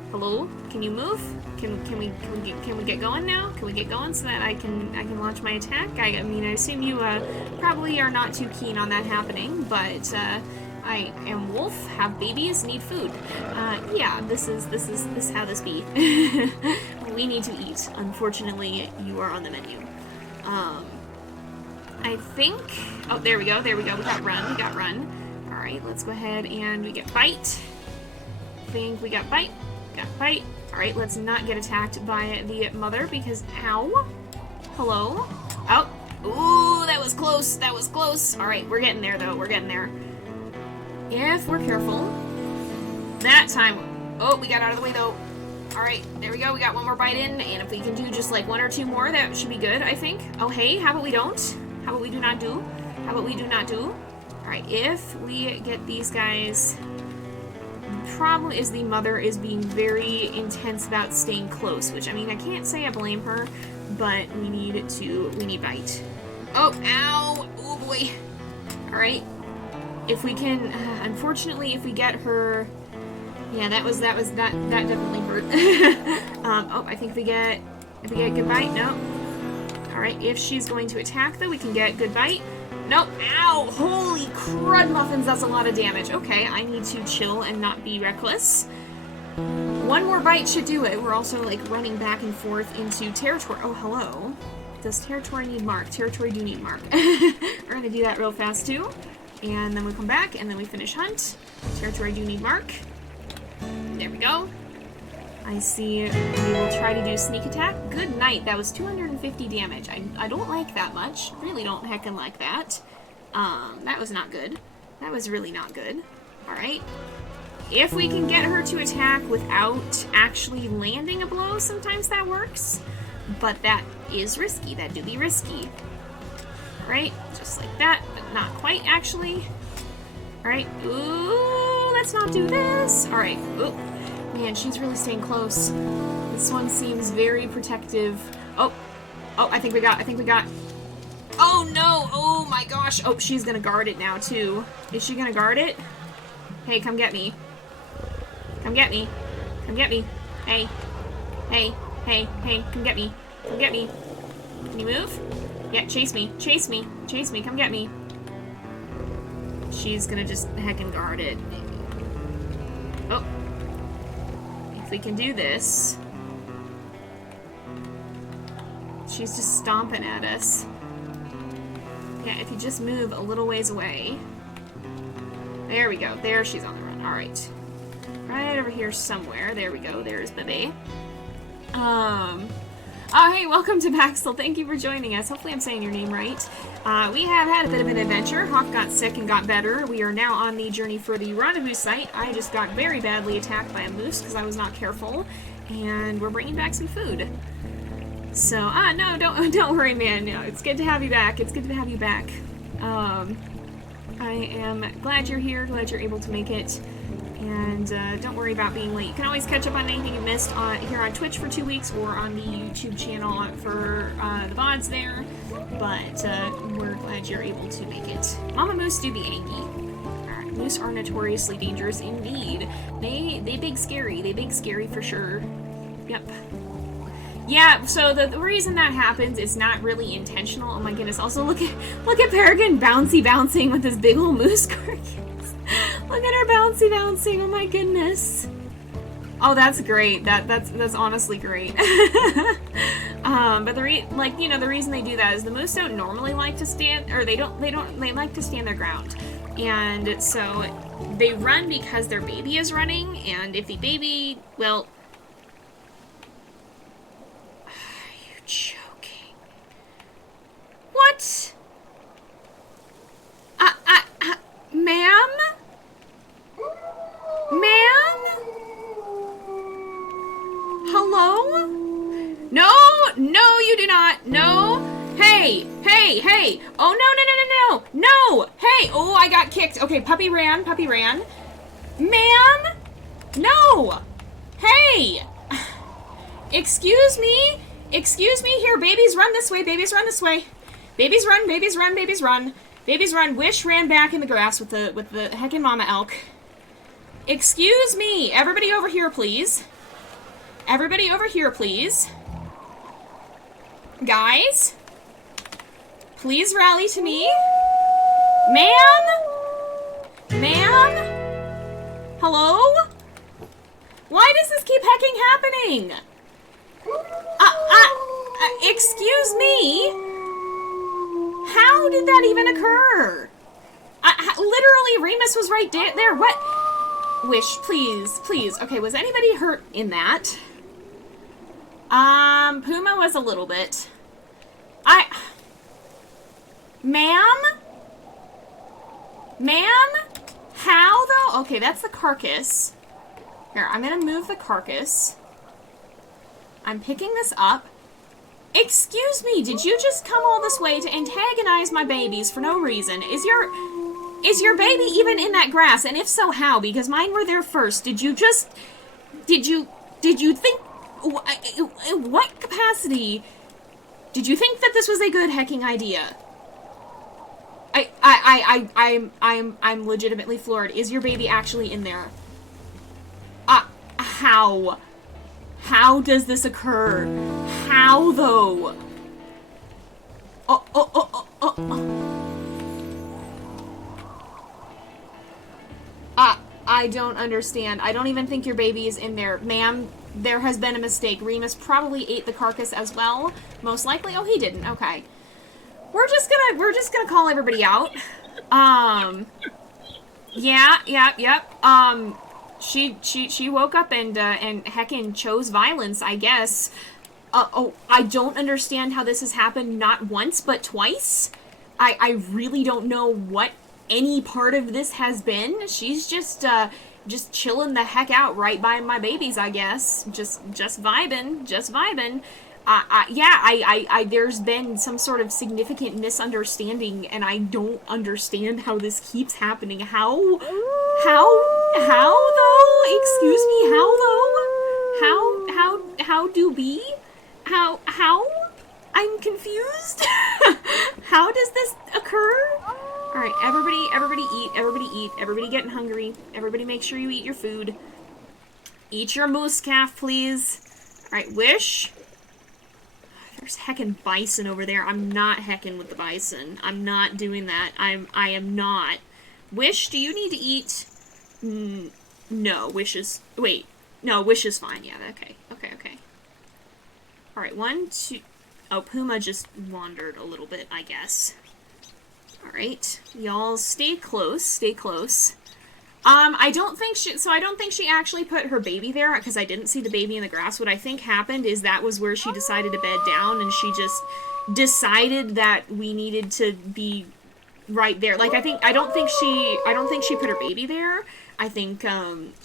Hello? Can you move? Can we get going now? Can we get going so that I can launch my attack? I mean, I assume you probably are not too keen on that happening, but I am wolf, have babies, need food. Yeah, this is how this be. We need to eat. Unfortunately, you are on the menu. I think... oh, there we go. We got run. Alright, let's go ahead and we get bite. I think we got bite. Alright, let's not get attacked by the mother because... ow. Hello? Oh. Ooh, that was close. Alright, we're getting there though. If we're careful. That time... oh, we got out of the way though. Alright, there we go. We got one more bite in, and if we can do just like 1 or 2 more, that should be good, I think. Oh, hey, how about we don't? How about we do not do? Alright, if we get these guys... the problem is the mother is being very intense about staying close, which, I mean, I can't say I blame her, but we need bite. Oh, ow! Oh, boy. Alright. If we can... unfortunately, if we get her... yeah, that definitely hurt. Oh, I think if we get good bite, no. Alright, if she's going to attack, though, we can get good bite. Nope, ow, holy crud muffins, that's a lot of damage. Okay, I need to chill and not be reckless. 1 more bite should do it. We're also, like, running back and forth into territory. Oh, hello. Does territory need mark? Territory do need mark. We're gonna do that real fast, too. And then we come back, and then we finish hunt. Territory do need mark. There we go. I see we will try to do sneak attack. Good night. That was 250 damage. I don't like that much. Really don't heckin' like that. That was not good. That was really not good. Alright. If we can get her to attack without actually landing a blow, sometimes that works. But that is risky. That do be risky. Alright. Just like that, but not quite, actually. Alright. Ooh, let's not do this. Alright. Ooh. Man, she's really staying close. This one seems very protective. Oh, I think we got. Oh no! Oh my gosh! Oh, she's gonna guard it now too. Is she gonna guard it? Hey, come get me. Come get me. Hey, come get me. Can you move? Yeah, chase me. Come get me. She's gonna just heckin' guard it. Oh. If we can do this... she's just stomping at us. Yeah, if you just move a little ways away. There we go. There, she's on the run. Alright. Right over here somewhere. There we go. There's Bebe. Oh, hey, welcome to Baxel. Thank you for joining us. Hopefully I'm saying your name right. We have had a bit of an adventure. Hawk got sick and got better. We are now on the journey for the rendezvous site. I just got very badly attacked by a moose because I was not careful. And we're bringing back some food. So, no, don't worry, man. No, it's good to have you back. I am glad you're here, glad you're able to make it. And don't worry about being late. You can always catch up on anything you missed here on Twitch for 2 weeks or on the YouTube channel for the VODs there. But we're glad you're able to make it. Mama Moose do be angry. Alright, Moose are notoriously dangerous indeed. They big scary. They big scary for sure. Yep. Yeah, so the reason that happens is not really intentional. Oh my goodness. Also, look at Peregrine bouncing with this big old moose carcass. Look at her bouncing. Oh my goodness. Oh, that's great. That's honestly great. But the reason they do that is the moose don't normally like to stand, or they like to stand their ground. And so they run because their baby is running, and if the baby, well, are you joking? What? Ma'am? Ma'am? Hello? No, you do not. No. Hey. Oh, no. Hey. Oh, I got kicked. Okay, puppy ran. Ma'am? No. Hey. Excuse me. Here, babies run this way. Babies run. Wish ran back in the grass with the heckin' mama elk. Excuse me. Everybody over here, please. Guys, please rally to me. Ma'am? Hello? Why does this keep hecking happening? Excuse me? How did that even occur? Literally, Remus was right there. What? Wish, please. Okay, was anybody hurt in that? Puma was a little bit. Ma'am? How, though? Okay, that's the carcass. Here, I'm gonna move the carcass. I'm picking this up. Excuse me, did you just come all this way to antagonize my babies for no reason? Is your baby even in that grass? And if so, how? Because mine were there first. Did you think, in what capacity did you think that this was a good hecking idea? I'm legitimately floored. Is your baby actually in there? How? How does this occur? How, though? I don't understand. I don't even think your baby is in there. Ma'am, there has been a mistake. Remus probably ate the carcass as well. Most likely. Oh, he didn't. Okay. We're just gonna call everybody out. Yep. She woke up and heckin' chose violence, I guess. I don't understand how this has happened not once, but twice. I really don't know what any part of this has been. She's just chilling the heck out right by my babies, I guess. Just vibing. There's been some sort of significant misunderstanding, and I don't understand how this keeps happening. How though? Excuse me, how though? How do we? How? I'm confused. How does this occur? Alright, everybody eat, everybody getting hungry, everybody make sure you eat your food. Eat your moose calf, please. Alright, Wish. There's heckin' bison over there. I'm not heckin' with the bison. I'm not doing that. I am not. Wish, do you need to eat? No, Wish is... Wait. No, Wish is fine. Yeah, okay. Alright, 1, 2... Oh, Puma just wandered a little bit, I guess. Alright. Y'all stay close. I don't think she actually put her baby there, because I didn't see the baby in the grass. What I think happened is that was where she decided to bed down, and she just decided that we needed to be right there. Like, I don't think she put her baby there. I think,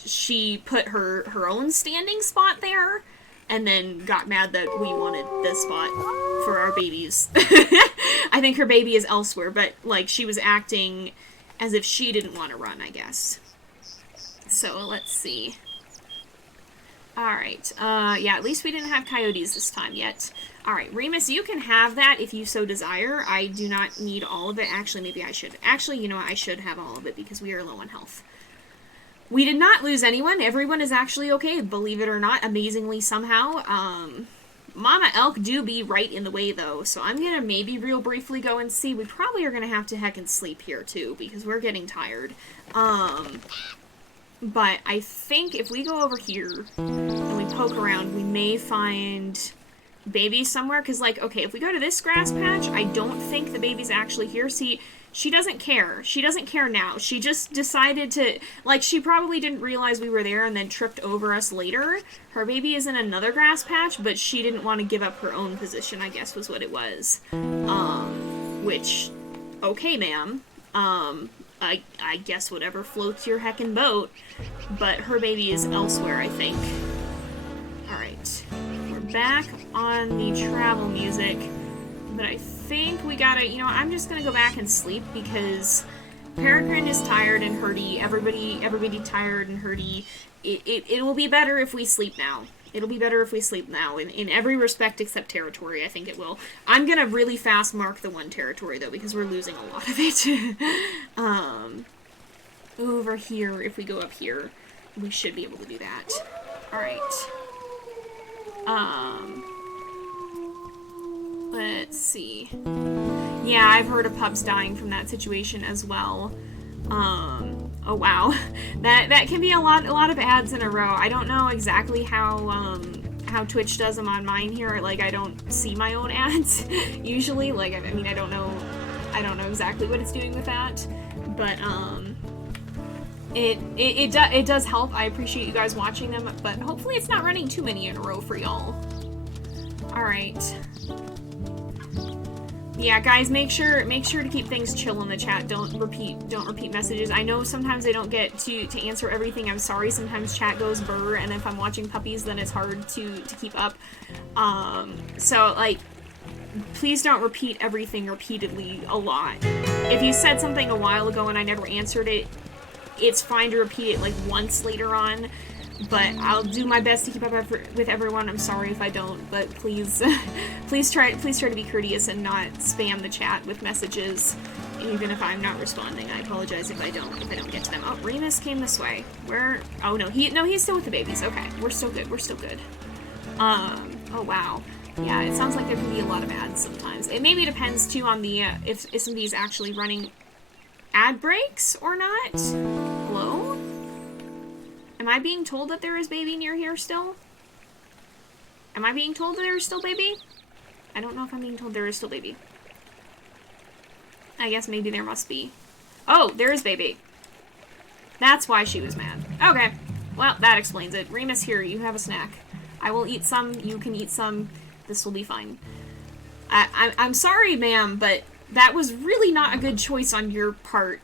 she put her own standing spot there, and then got mad that we wanted this spot for our babies. I think her baby is elsewhere, but, like, she was acting as if she didn't want to run, I guess. So, let's see. Alright, yeah, at least we didn't have coyotes this time yet. Alright, Remus, you can have that if you so desire. I do not need all of it. Actually, maybe I should. Actually, you know what? I should have all of it because we are low on health. We did not lose anyone. Everyone is actually okay, believe it or not, amazingly somehow. Mama Elk do be right in the way, though, so I'm gonna maybe real briefly go and see. We probably are gonna have to heckin' sleep here, too, because we're getting tired. But I think if we go over here and we poke around, we may find babies somewhere. Because, like, okay, if we go to this grass patch, I don't think the baby's actually here. See, she doesn't care. She doesn't care now. She just decided to, like, she probably didn't realize we were there and then tripped over us later. Her baby is in another grass patch, but she didn't want to give up her own position, I guess was what it was. Which, okay, ma'am. I guess whatever floats your heckin' boat. But her baby is elsewhere, I think. Alright. We're back on the travel music. But I think we gotta, you know, I'm just gonna go back and sleep because Peregrine is tired and hurty. Everybody tired and hurty. It will be better if we sleep now. It'll be better if we sleep now, in every respect except territory, I think it will. I'm gonna really fast mark the one territory, though, because we're losing a lot of it. Over here, if we go up here, we should be able to do that. Alright. Let's see. Yeah, I've heard of pups dying from that situation as well. Oh wow, that can be a lot of ads in a row. I don't know exactly how Twitch does them on mine here. Like, I don't see my own ads usually. Like, I mean, I don't know exactly what it's doing with that, but it does help. I appreciate you guys watching them, but hopefully it's not running too many in a row for y'all. All right. Yeah, guys, make sure to keep things chill in the chat. Don't repeat messages. I know sometimes I don't get to answer everything. I'm sorry. Sometimes chat goes burr, and if I'm watching puppies, then it's hard to keep up. So, like, please don't repeat everything repeatedly a lot. If you said something a while ago and I never answered it, it's fine to repeat it, like, once later on. But I'll do my best to keep up with everyone. I'm sorry if I don't, but please, please try to be courteous and not spam the chat with messages, even if I'm not responding. I apologize if I don't get to them. Oh, Remus came this way. Where? Oh no, he's still with the babies. Okay, we're still good. We're still good. Oh wow. Yeah, it sounds like there can be a lot of ads sometimes. It maybe depends too on the if somebody's actually running ad breaks or not. Hello? Am I being told that there is baby near here still? Am I being told that there is still baby? I don't know if I'm being told there is still baby. I guess maybe there must be. Oh, there is baby. That's why she was mad. Okay. Well, that explains it. Remus, here, you have a snack. I will eat some, you can eat some. This will be fine. I'm sorry, ma'am, but that was really not a good choice on your part.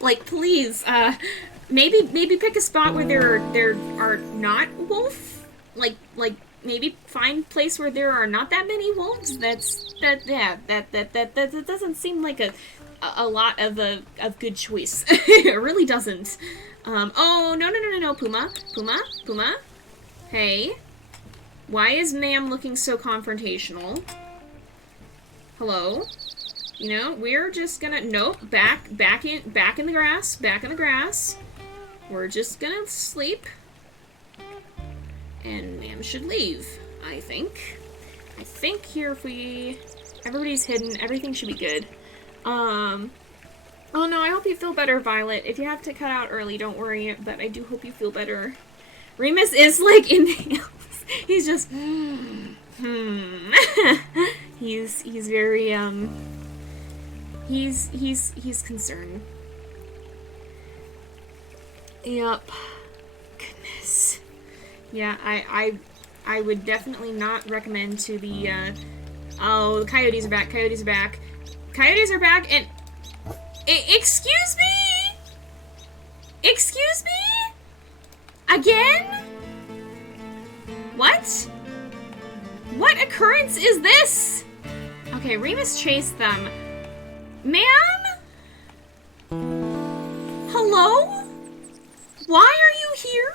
Like, please, maybe pick a spot where there are not wolf. Like maybe find a place where there are not that many wolves. That doesn't seem like a lot of good choice. It really doesn't. Oh no, Puma. Hey, why is ma'am looking so confrontational? Hello. You know, we're just gonna back in the grass. We're just gonna sleep. And ma'am should leave, I think. I think here everybody's hidden, everything should be good. Oh no, I hope you feel better, Violet. If you have to cut out early, don't worry, but I do hope you feel better. Remus is like in he's just he's very he's concerned. Yup. Goodness. Yeah, I would definitely not recommend to the oh, the coyotes are back. Coyotes are back and excuse me? Excuse me? Again? What? What occurrence is this? Okay, Remus chased them. Ma'am? Hello? Why are you here?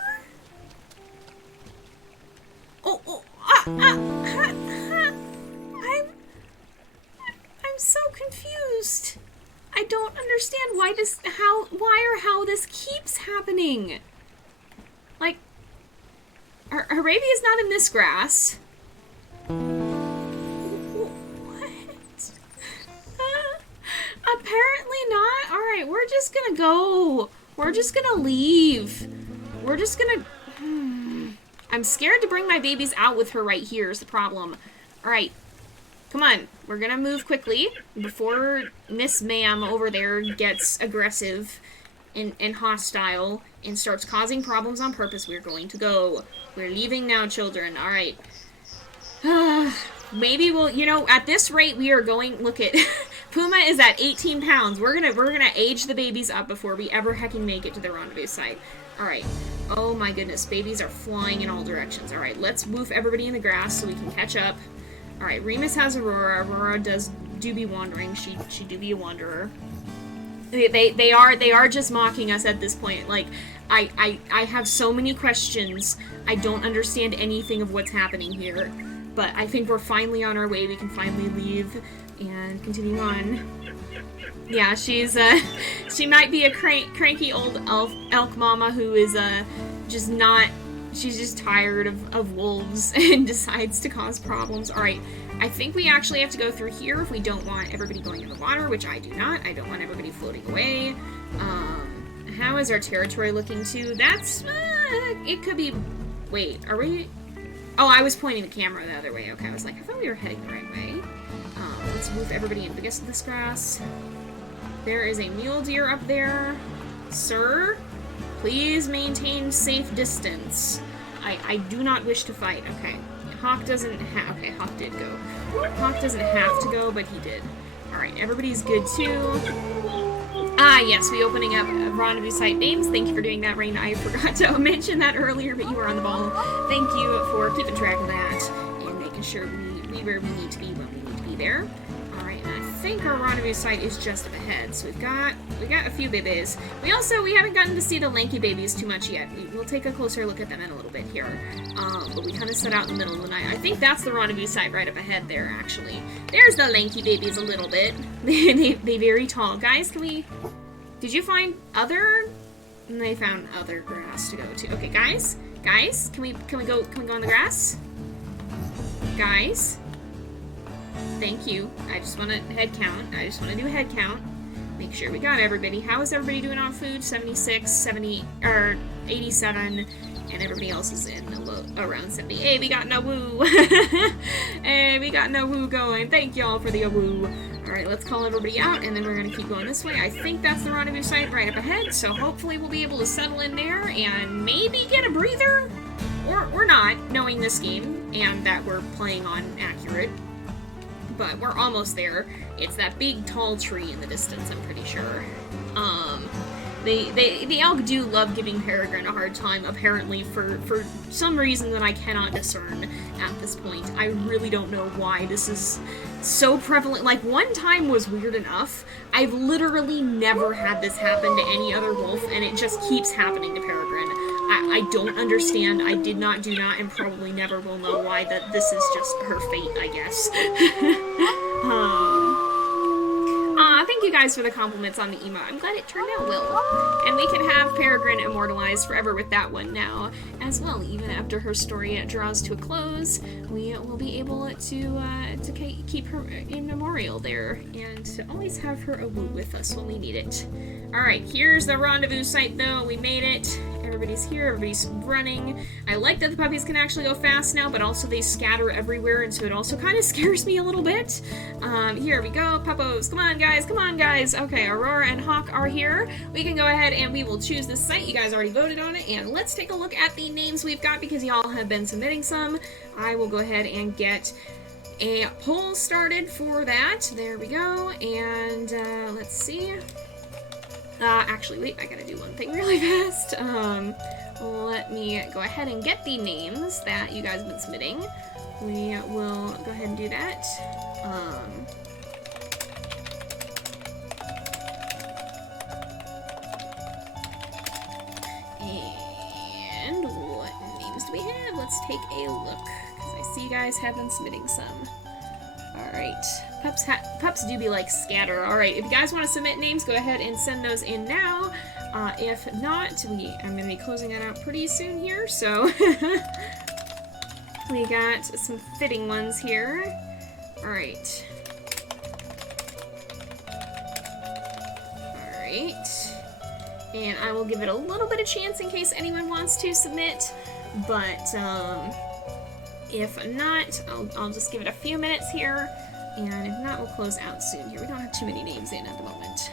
why how this keeps happening. Like, her baby is not in this grass. What? Apparently not. Alright, we're just gonna go. We're just gonna leave. We're just gonna... I'm scared to bring my babies out with her right here is the problem. Alright. Come on. We're gonna move quickly before Miss Ma'am over there gets aggressive and hostile and starts causing problems on purpose. We're going to go. We're leaving now, children. Alright. Maybe we'll, you know, at this rate we are going, look at, Puma is at 18 pounds. We're gonna age the babies up before we ever hecking make it to the rendezvous site. Alright. Oh my goodness, babies are flying in all directions. Alright, let's woof everybody in the grass so we can catch up. Alright, Remus has Aurora. Aurora do be wandering. She do be a wanderer. They are just mocking us at this point. Like, I have so many questions. I don't understand anything of what's happening here. But I think we're finally on our way. We can finally leave and continue on. Yeah, she's, she might be a cranky old elk mama who is, just not, she's just tired of wolves and decides to cause problems. Alright, I think we actually have to go through here if we don't want everybody going in the water, which I do not. I don't want everybody floating away. How is our territory looking too? That's, it could be, wait, are we, oh, I was pointing the camera the other way. Okay, I was like, I thought we were heading the right way. Let's move everybody into this grass. There is a mule deer up there. Sir, please maintain safe distance. I do not wish to fight. Okay. Hawk doesn't have... Okay, Hawk did go. Hawk doesn't have to go, but he did. Alright, everybody's good too. Ah, yes, we opening up rendezvous site names. Thank you for doing that, Rain. I forgot to mention that earlier, but you were on the ball. Thank you for keeping track of that and making sure we where we need to be when we need to be there. Alright, and I think our rendezvous site is just up ahead. So we got a few babies. We haven't gotten to see the lanky babies too much yet. We'll take a closer look at them in a little bit here. But we kind of set out in the middle of the night. I think that's the rendezvous site right up ahead there, actually. There's the lanky babies a little bit. they very tall. Guys, did you find other? And they found other grass to go to. Okay, guys, can we go on the grass? Guys, thank you. I just want to head count. I just want to do a head count. Make sure we got everybody. How is everybody doing on food? 76, 70, or 87, and everybody else is in around 70. Hey, we got no woo. Hey, we got no woo going. Thank y'all for the woo. Alright, let's call everybody out, and then we're going to keep going this way. I think that's the rendezvous site right up ahead, so hopefully we'll be able to settle in there and maybe get a breather. Or not, knowing this game, and that we're playing on accurate. But we're almost there. It's that big, tall tree in the distance, I'm pretty sure. The elk do love giving Peregrine a hard time, apparently, for some reason that I cannot discern at this point. I really don't know why this is so prevalent. Like, one time was weird enough. I've literally never had this happen to any other wolf, and it just keeps happening to Peregrine. I don't understand. I do not, and probably never will know why that this is just her fate, I guess. Thank you guys for the compliments on the emote. I'm glad it turned out well. And we can have Peregrine immortalized forever with that one now as well. Even after her story draws to a close, we will be able to keep her in memorial there and to always have her awoo with us when we need it. Alright, here's the rendezvous site though. We made it. Everybody's here, everybody's running. I like that the puppies can actually go fast now, but also they scatter everywhere, and so it also kind of scares me a little bit. Here we go, puppos. Come on, guys. Come on, guys. Okay, Aurora and Hawk are here. We can go ahead and we will choose this site. You guys already voted on it, and let's take a look at the names we've got because y'all have been submitting some. I will go ahead and get a poll started for that. There we go, and let's see. Actually, wait, I gotta do one thing really fast. Let me go ahead and get the names that you guys have been submitting. We will go ahead and do that. And what names do we have? Let's take a look, because I see you guys have been submitting some. Alright, Pups do be like scatter. Alright, if you guys want to submit names, go ahead and send those in now. If not, I'm going to be closing that out pretty soon here, so we got some fitting ones here. Alright. Alright. And I will give it a little bit of chance in case anyone wants to submit, but if not, I'll just give it a few minutes here, and if not, we'll close out soon here. We don't have too many names in at the moment.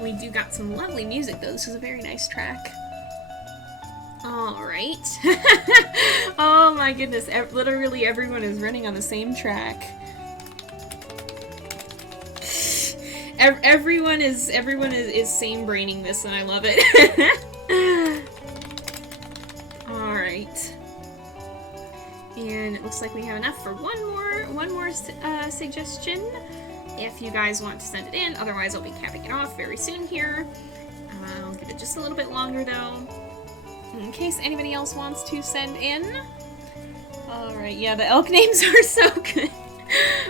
We do got some lovely music, though. This is a very nice track. Alright. Oh my goodness, literally everyone is running on the same track. Everyone is same-braining this, and I love it. Alright. And it looks like we have enough for one more suggestion. If you guys want to send it in, otherwise I'll be capping it off very soon here. I'll give it just a little bit longer though, in case anybody else wants to send in. Alright, yeah, the elk names are so good.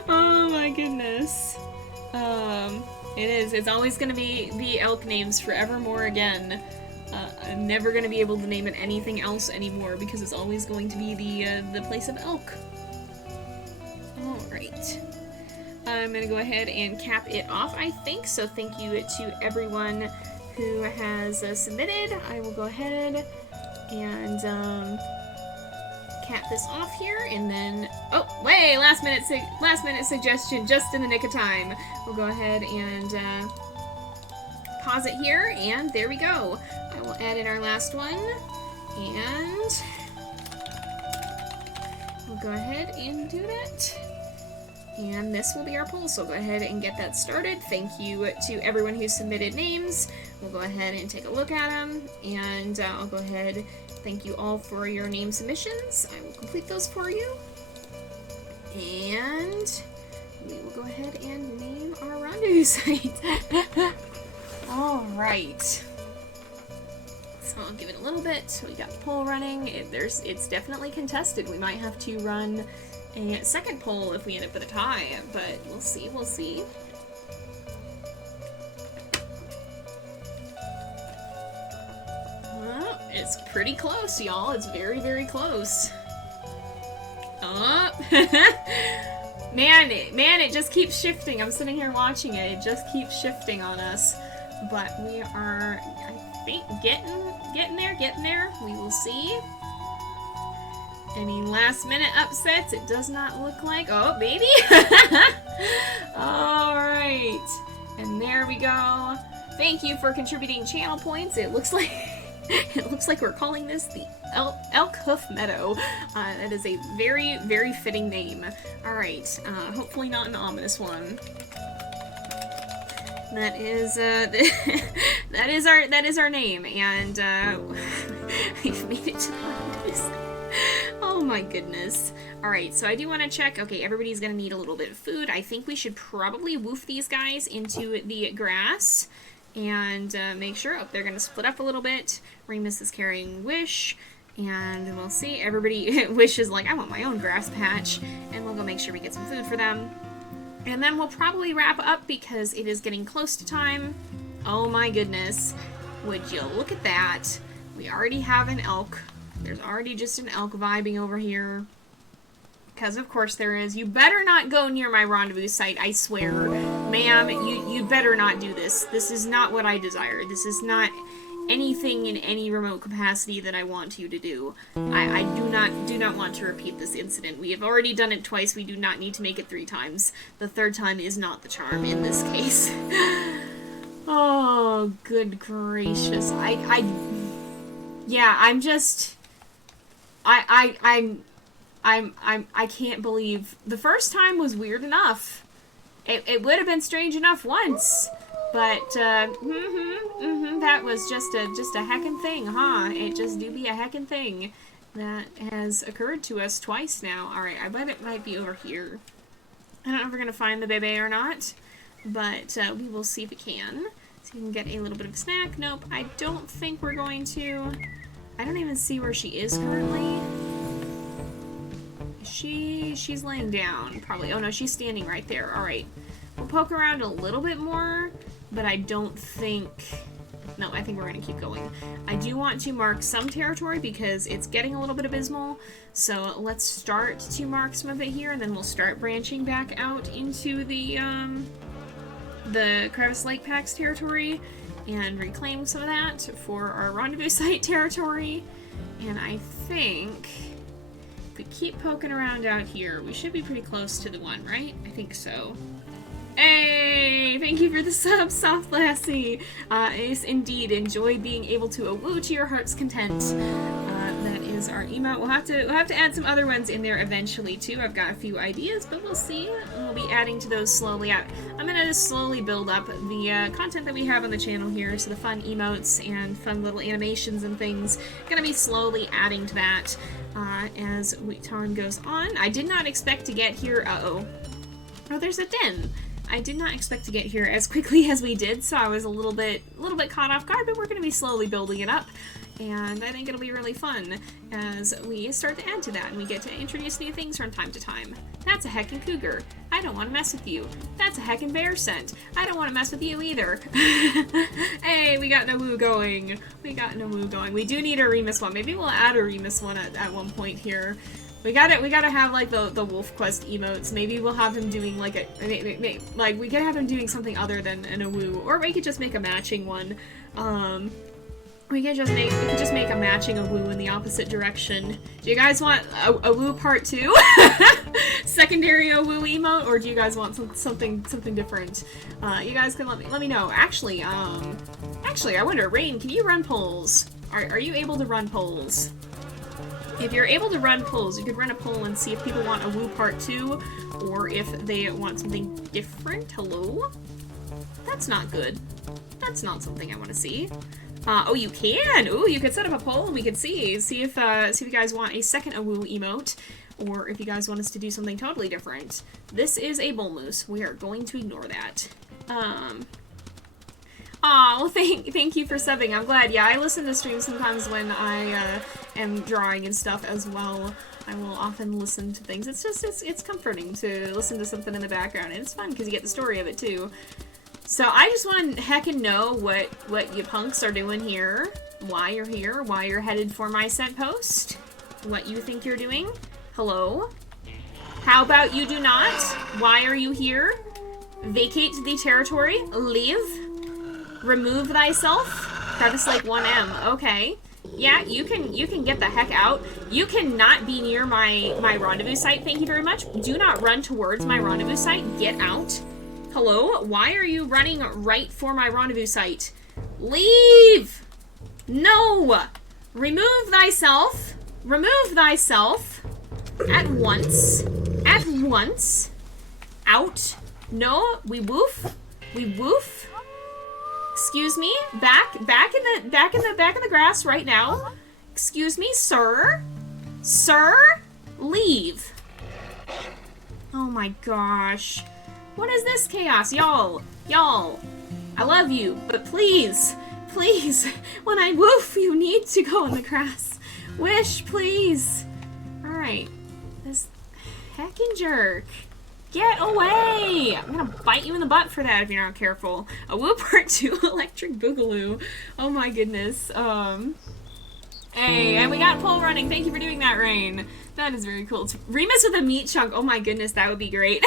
Oh my goodness. It's always gonna be elk names forevermore again. I'm never gonna be able to name it anything else anymore because it's always going to be the place of elk. Alright. I'm going to go ahead and cap it off, I think, so thank you to everyone who has submitted. I will go ahead and cap this off here, and then, oh, wait, last minute suggestion, just in the nick of time. We'll go ahead and pause it here, and there we go. I will add in our last one, and we'll go ahead and do that. And this will be our poll, so go ahead and get that started. Thank you to everyone who submitted names. We'll go ahead and take a look at them, and I'll go ahead. Thank you all for your name submissions. I will complete those for you. And we will go ahead and name our rendezvous site. Alright. So I'll give it a little bit. So we got the poll running. It's definitely contested. We might have to run a second poll if we end up with a tie, but we'll see, we'll see. Oh, it's pretty close, y'all. It's very, very close. Oh. Man, it just keeps shifting. I'm sitting here watching it. It just keeps shifting on us. But we are, I think, getting there. We will see. Any last minute upsets? It does not look like. Oh, baby! Alright. And there we go. Thank you for contributing channel points. It looks like we're calling this the Elk Hoof Meadow. That is a very, very fitting name. Alright. Hopefully not an ominous one. That is our name, and we've made it to the rendezvous. Oh my goodness. Alright, so I do want to check. Okay, everybody's going to need a little bit of food. I think we should probably woof these guys into the grass and make sure. Oh, they're going to split up a little bit. Remus is carrying Wish, and we'll see. Everybody, Wish is like, I want my own grass patch, and we'll go make sure we get some food for them. And then we'll probably wrap up because it is getting close to time. Oh my goodness. Would you look at that? We already have an elk. There's already just an elk vibing over here. Because of course there is. You better not go near my rendezvous site, I swear. Ma'am, you better not do this. This is not what I desire. This is not anything in any remote capacity that I want you to do. I do not want to repeat this incident. We have already done it twice. We do not need to make it 3 times. The 3rd time is not the charm in this case. Oh, good gracious. Yeah, I'm just... I can't believe... The first time was weird enough. It would have been strange enough once. But, that was just a heckin' thing, huh? It just do be a heckin' thing that has occurred to us twice now. Alright, I bet it might be over here. I don't know if we're going to find the baby or not, but we will see if we can. So you can get a little bit of a snack. Nope, I don't think we're going to. I don't even see where she is currently. She's laying down, probably. Oh no, she's standing right there. Alright. We'll poke around a little bit more, but I don't think... No, I think we're going to keep going. I do want to mark some territory because it's getting a little bit abysmal. So let's start to mark some of it here, and then we'll start branching back out into the Crevice Lake Pack's territory and reclaim some of that for our rendezvous site territory. And I think if we keep poking around out here, we should be pretty close to the one, right? I think so. Hey, thank you for the sub, Soft Lassie. Yes, indeed, enjoy being able to woo to your heart's content. That is our emote. We'll have to add some other ones in there eventually too. I've got a few ideas, but we'll see. We'll be adding to those slowly. I'm gonna just slowly build up the content that we have on the channel here. So the fun emotes and fun little animations and things. Gonna be slowly adding to that as time goes on. I did not expect to get here. Oh, there's a den. I did not expect to get here as quickly as we did, so I was a little bit caught off guard, but we're going to be slowly building it up, and I think it'll be really fun as we start to add to that, and we get to introduce new things from time to time. That's a heckin' cougar. I don't want to mess with you. That's a heckin' bear scent. I don't want to mess with you either. Hey, we got no woo going. We got no woo going. We do need a Remus one. Maybe we'll add a Remus one at one point here. We gotta have like the WolfQuest emotes. Maybe we'll have him doing like like we could have him doing something other than an awoo, or we could just make a matching one. We could just make a matching awoo in the opposite direction. Do you guys want a woo part 2? Secondary awoo emote, or do you guys want something different? You guys can let me know. Actually, I wonder, Rain, can you run polls? Are you able to run polls? If you're able to run polls, you could run a poll and see if people want a woo part 2, or if they want something different. Hello? That's not good. That's not something I want to see. Oh, you can! Ooh, you could set up a poll and we could see if you guys want a second awoo emote, or if you guys want us to do something totally different. This is a bull moose. We are going to ignore that. Aw, well, thank you for subbing. I'm glad. Yeah, I listen to streams sometimes when I am drawing and stuff as well. I will often listen to things. It's comforting to listen to something in the background, and it's fun because you get the story of it too. So I just want to heckin' know what you punks are doing here, why you're here, why you're headed for my scent post, what you think you're doing. Hello? How about you do not? Why are you here? Vacate the territory. Leave. Remove thyself. Crevice Lake 1M. Okay. Yeah, you can get the heck out. You cannot be near my rendezvous site. Thank you very much. Do not run towards my rendezvous site. Get out. Hello? Why are you running right for my rendezvous site? Leave! No! Remove thyself. Remove thyself. At once. At once. Out. No, we woof. We woof. Excuse me? Back in the grass right now. Excuse me, sir? Sir? Leave. Oh my gosh. What is this chaos? Y'all, I love you, but please, when I woof, you need to go in the grass. Wish, please. Alright. This heckin' jerk. Get away! I'm gonna bite you in the butt for that if you're not careful. A woo part 2 electric boogaloo. Oh my goodness. Hey, and we got pole running. Thank you for doing that, Rain. That is very cool. It's Remus with a meat chunk. Oh my goodness, that would be great.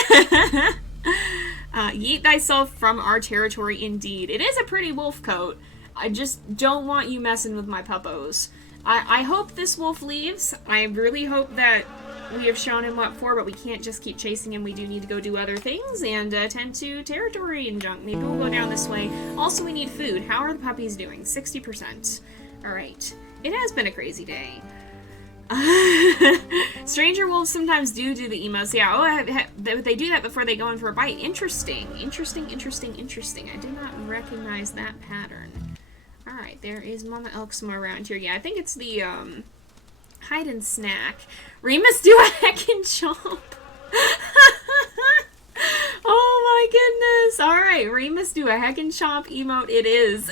Yeet thyself from our territory indeed. It is a pretty wolf coat. I just don't want you messing with my puppos. I hope this wolf leaves. I really hope that we have shown him what for, but we can't just keep chasing him. We do need to go do other things and tend to territory and junk. Maybe we'll go down this way. Also, we need food. How are the puppies doing? 60%. Alright. It has been a crazy day. Stranger wolves sometimes do the emotes. Yeah, oh, they do that before they go in for a bite. Interesting. Interesting. I did not recognize that pattern. Alright, there is Mama Elk somewhere around here. Yeah, I think it's the, hide and snack. Remus, do a heckin' chomp. goodness! Alright, Remus do a heckin' chomp emote it is.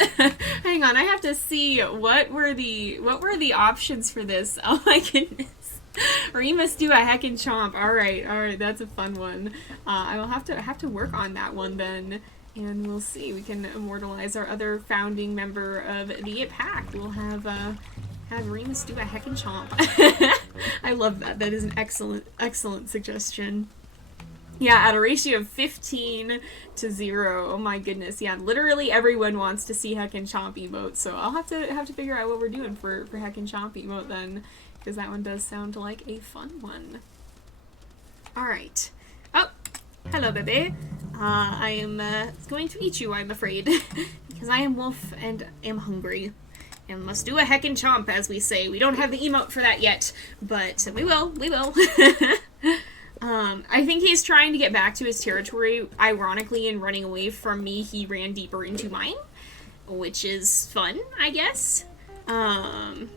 Hang on, I have to see what were the options for this. Oh my goodness. Remus do a heckin' chomp. Alright, that's a fun one. I will have to work on that one then. And we'll see. We can immortalize our other founding member of the pack. We'll have Remus do a heckin' chomp. I love that. That is an excellent suggestion. Yeah, at a ratio of 15 to 0. Oh my goodness. Yeah, literally everyone wants to see heckin' chomp emote. So I'll have to figure out what we're doing for heckin' chomp emote then, because that one does sound like a fun one. All right. Oh, hello, baby. I am going to eat you, I'm afraid, because I am wolf and am hungry. And must do a heckin' chomp, as we say. We don't have the emote for that yet, but we will. I think he's trying to get back to his territory. Ironically, in running away from me, he ran deeper into mine, which is fun, I guess. Oh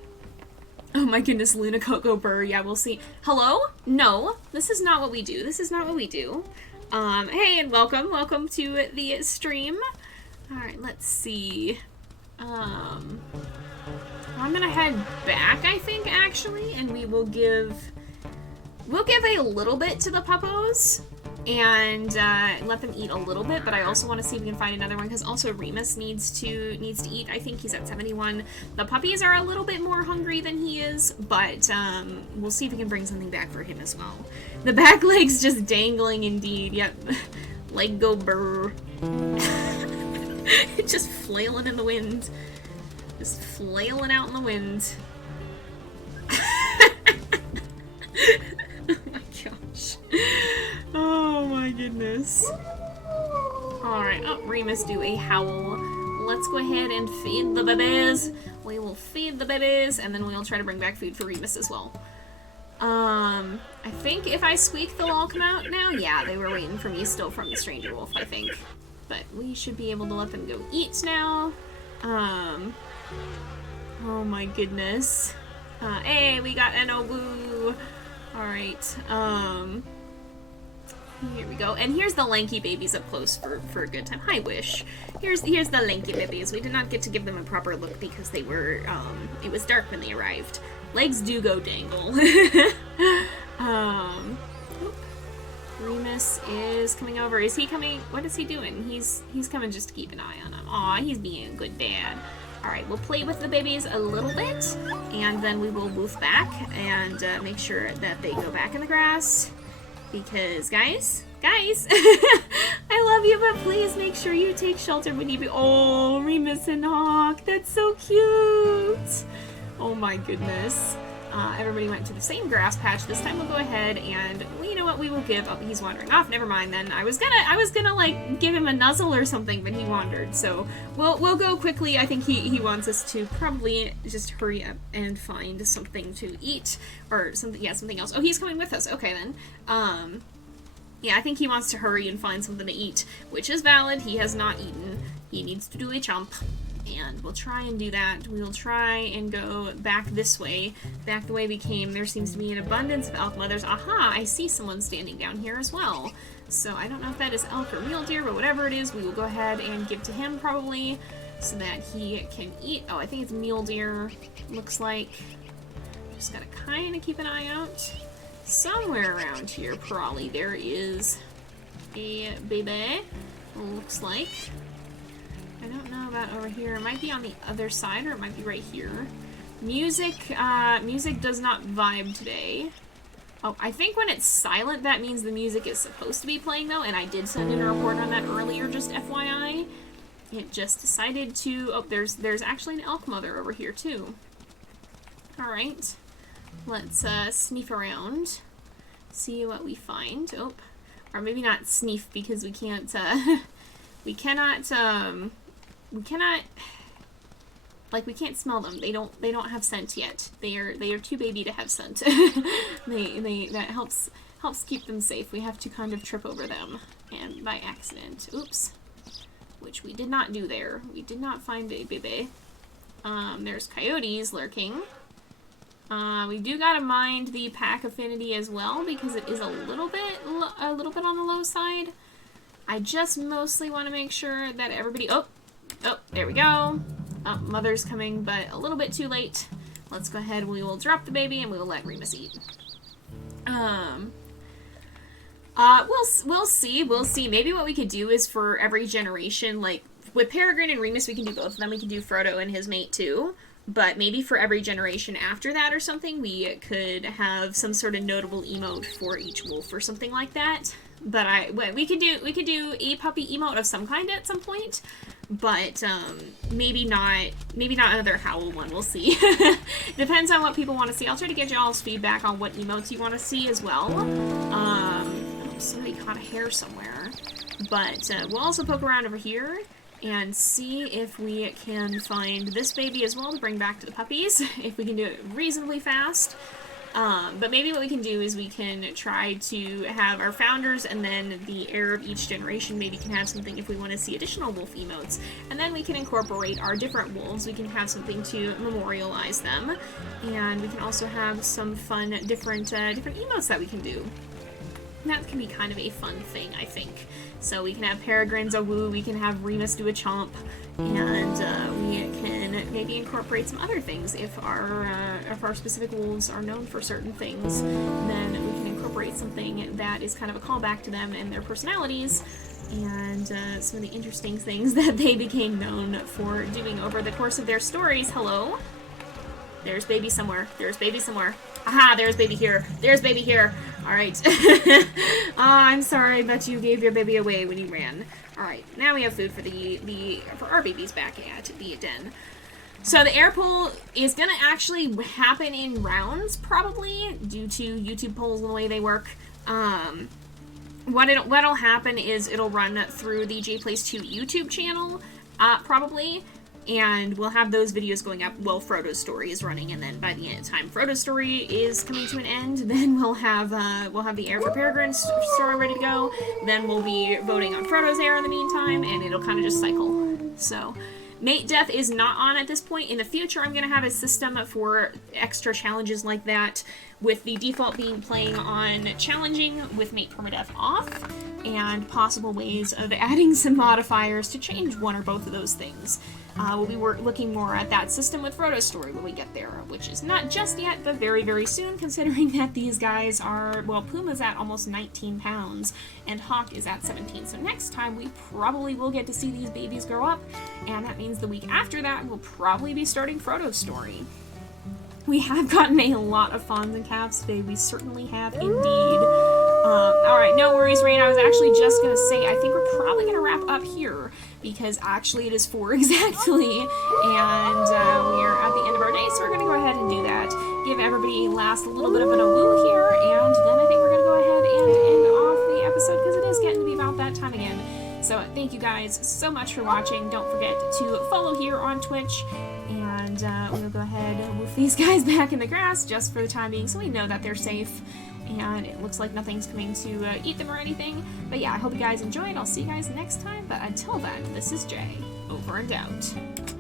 my goodness, Luna Coco Burr. Yeah, we'll see. Hello? No, this is not what we do. Hey, and welcome to the stream. Alright, let's see. I'm gonna head back, I think, actually, and we'll give a little bit to the puppos, and let them eat a little bit, but I also want to see if we can find another one, because also Remus needs to eat. I think he's at 71. The puppies are a little bit more hungry than he is, but we'll see if we can bring something back for him as well. The back leg's just dangling indeed. Yep. Leg go burr. Just flailing in the wind. Just flailing out in the wind. Oh my gosh. Oh my goodness. Alright, oh, Remus do a howl. Let's go ahead and feed the babies. We will feed the babies, and then we'll try to bring back food for Remus as well. I think if I squeak, they'll all come out now. Yeah, they were waiting for me still from the stranger wolf, I think. But we should be able to let them go eat now. Oh my goodness. Hey, we got Enobu. Alright, here we go. And here's the lanky babies up close for a good time. Hi, Wish. Here's the lanky babies. We did not get to give them a proper look because they were, it was dark when they arrived. Legs do go dangle. Remus is coming over. Is he coming? What is he doing? He's coming just to keep an eye on him. Aw, he's being a good dad. Alright, we'll play with the babies a little bit, and then we will move back and make sure that they go back in the grass. Because, guys, I love you, but please make sure you take shelter when you be— Oh, Remus and Hawk, that's so cute! Oh my goodness. Everybody went to the same grass patch. This time we'll go ahead and, well, you know what, we will give— oh, he's wandering off. Never mind then. I was gonna like give him a nuzzle or something, but he wandered. So we'll go quickly. I think he wants us to probably just hurry up and find something to eat or something. Yeah, something else. Oh, he's coming with us. Okay then. Yeah, I think he wants to hurry and find something to eat, which is valid. He has not eaten. He needs to do a chomp. And we'll try and do that. We'll try and go back this way, back the way we came. There seems to be an abundance of elk mothers. Aha, I see someone standing down here as well. So I don't know if that is elk or mule deer, but whatever it is, we will go ahead and give to him probably so that he can eat. Oh, I think it's mule deer, looks like. Just gotta kind of keep an eye out. Somewhere around here, probably, there is a baby, looks like. I don't know about over here. It might be on the other side, or it might be right here. Music does not vibe today. Oh, I think when it's silent, that means the music is supposed to be playing, though, and I did send in a report on that earlier, just FYI. It just decided to— oh, there's actually an elk mother over here, too. Alright. Let's, sniff around. See what we find. Oh. Or maybe not sniff, because we can't, we cannot smell them. They don't have scent yet. They are too baby to have scent. That helps keep them safe. We have to kind of trip over them, and by accident. Oops. Which we did not do there. We did not find a baby. There's coyotes lurking. We do gotta mind the pack affinity as well, because it is a little bit on the low side. I just mostly want to make sure that everybody... Oh, there we go. Oh, mother's coming, but a little bit too late. Let's go ahead, we will drop the baby, and we will let Remus eat. We'll see. Maybe what we could do is for every generation, like, with Peregrine and Remus, we can do both of them. We can do Frodo and his mate, too. But maybe for every generation after that or something, we could have some sort of notable emote for each wolf or something like that. But we could do a puppy emote of some kind at some point. But maybe not another howl one. We'll see. Depends on what people want to see. I'll try to get y'all's feedback on what emotes you want to see as well. Somebody caught a hair somewhere. But we'll also poke around over here and see if we can find this baby as well to bring back to the puppies, if we can do it reasonably fast. But maybe what we can do is we can try to have our founders and then the heir of each generation maybe can have something if we want to see additional wolf emotes. And then we can incorporate our different wolves. We can have something to memorialize them. And we can also have some fun different emotes that we can do. And that can be kind of a fun thing, I think. So we can have Peregrine's a woo, we can have Remus do a chomp, and we can maybe incorporate some other things. If our specific wolves are known for certain things, then we can incorporate something that is kind of a callback to them and their personalities, and some of the interesting things that they became known for doing over the course of their stories. Hello? There's baby somewhere. There's baby somewhere. Aha, there's baby here. There's baby here. Alright. Oh, I'm sorry, but you gave your baby away when you ran. Alright, now we have food for our babies back at the den. So the air poll is gonna actually happen in rounds, probably, due to YouTube polls and the way they work. What'll happen is it'll run through the JayPlays 2 YouTube channel, probably. And we'll have those videos going up while Frodo's story is running, and then by the end of time Frodo's story is coming to an end, then we'll have the heir for Peregrine's story ready to go, then we'll be voting on Frodo's heir in the meantime, and it'll kind of just cycle. So, mate death is not on at this point. In the future, I'm going to have a system for extra challenges like that, with the default being playing on challenging with mate permadeath off, and possible ways of adding some modifiers to change one or both of those things. We'll be looking more at that system with Frodo's story when we get there, which is not just yet, but very, very soon, considering that these guys are, well, Puma's at almost 19 pounds, and Hawk is at 17, so next time we probably will get to see these babies grow up, and that means the week after that we'll probably be starting Frodo's story. We have gotten a lot of fawns and calves today, we certainly have indeed. Alright, no worries, Rain. I was actually just gonna say, I think we're probably gonna wrap up here, because actually it is 4 exactly, and we are at the end of our day, so we're gonna go ahead and do that. Give everybody a little bit of an woo here, and then I think we're gonna go ahead and end off the episode, because it is getting to be about that time again. So thank you guys so much for watching. Don't forget to follow here on Twitch, and we'll go ahead and move these guys back in the grass just for the time being, so we know that they're safe. And it looks like nothing's coming to eat them or anything. But yeah, I hope you guys enjoyed. I'll see you guys next time. But until then, this is Jay. Over and out.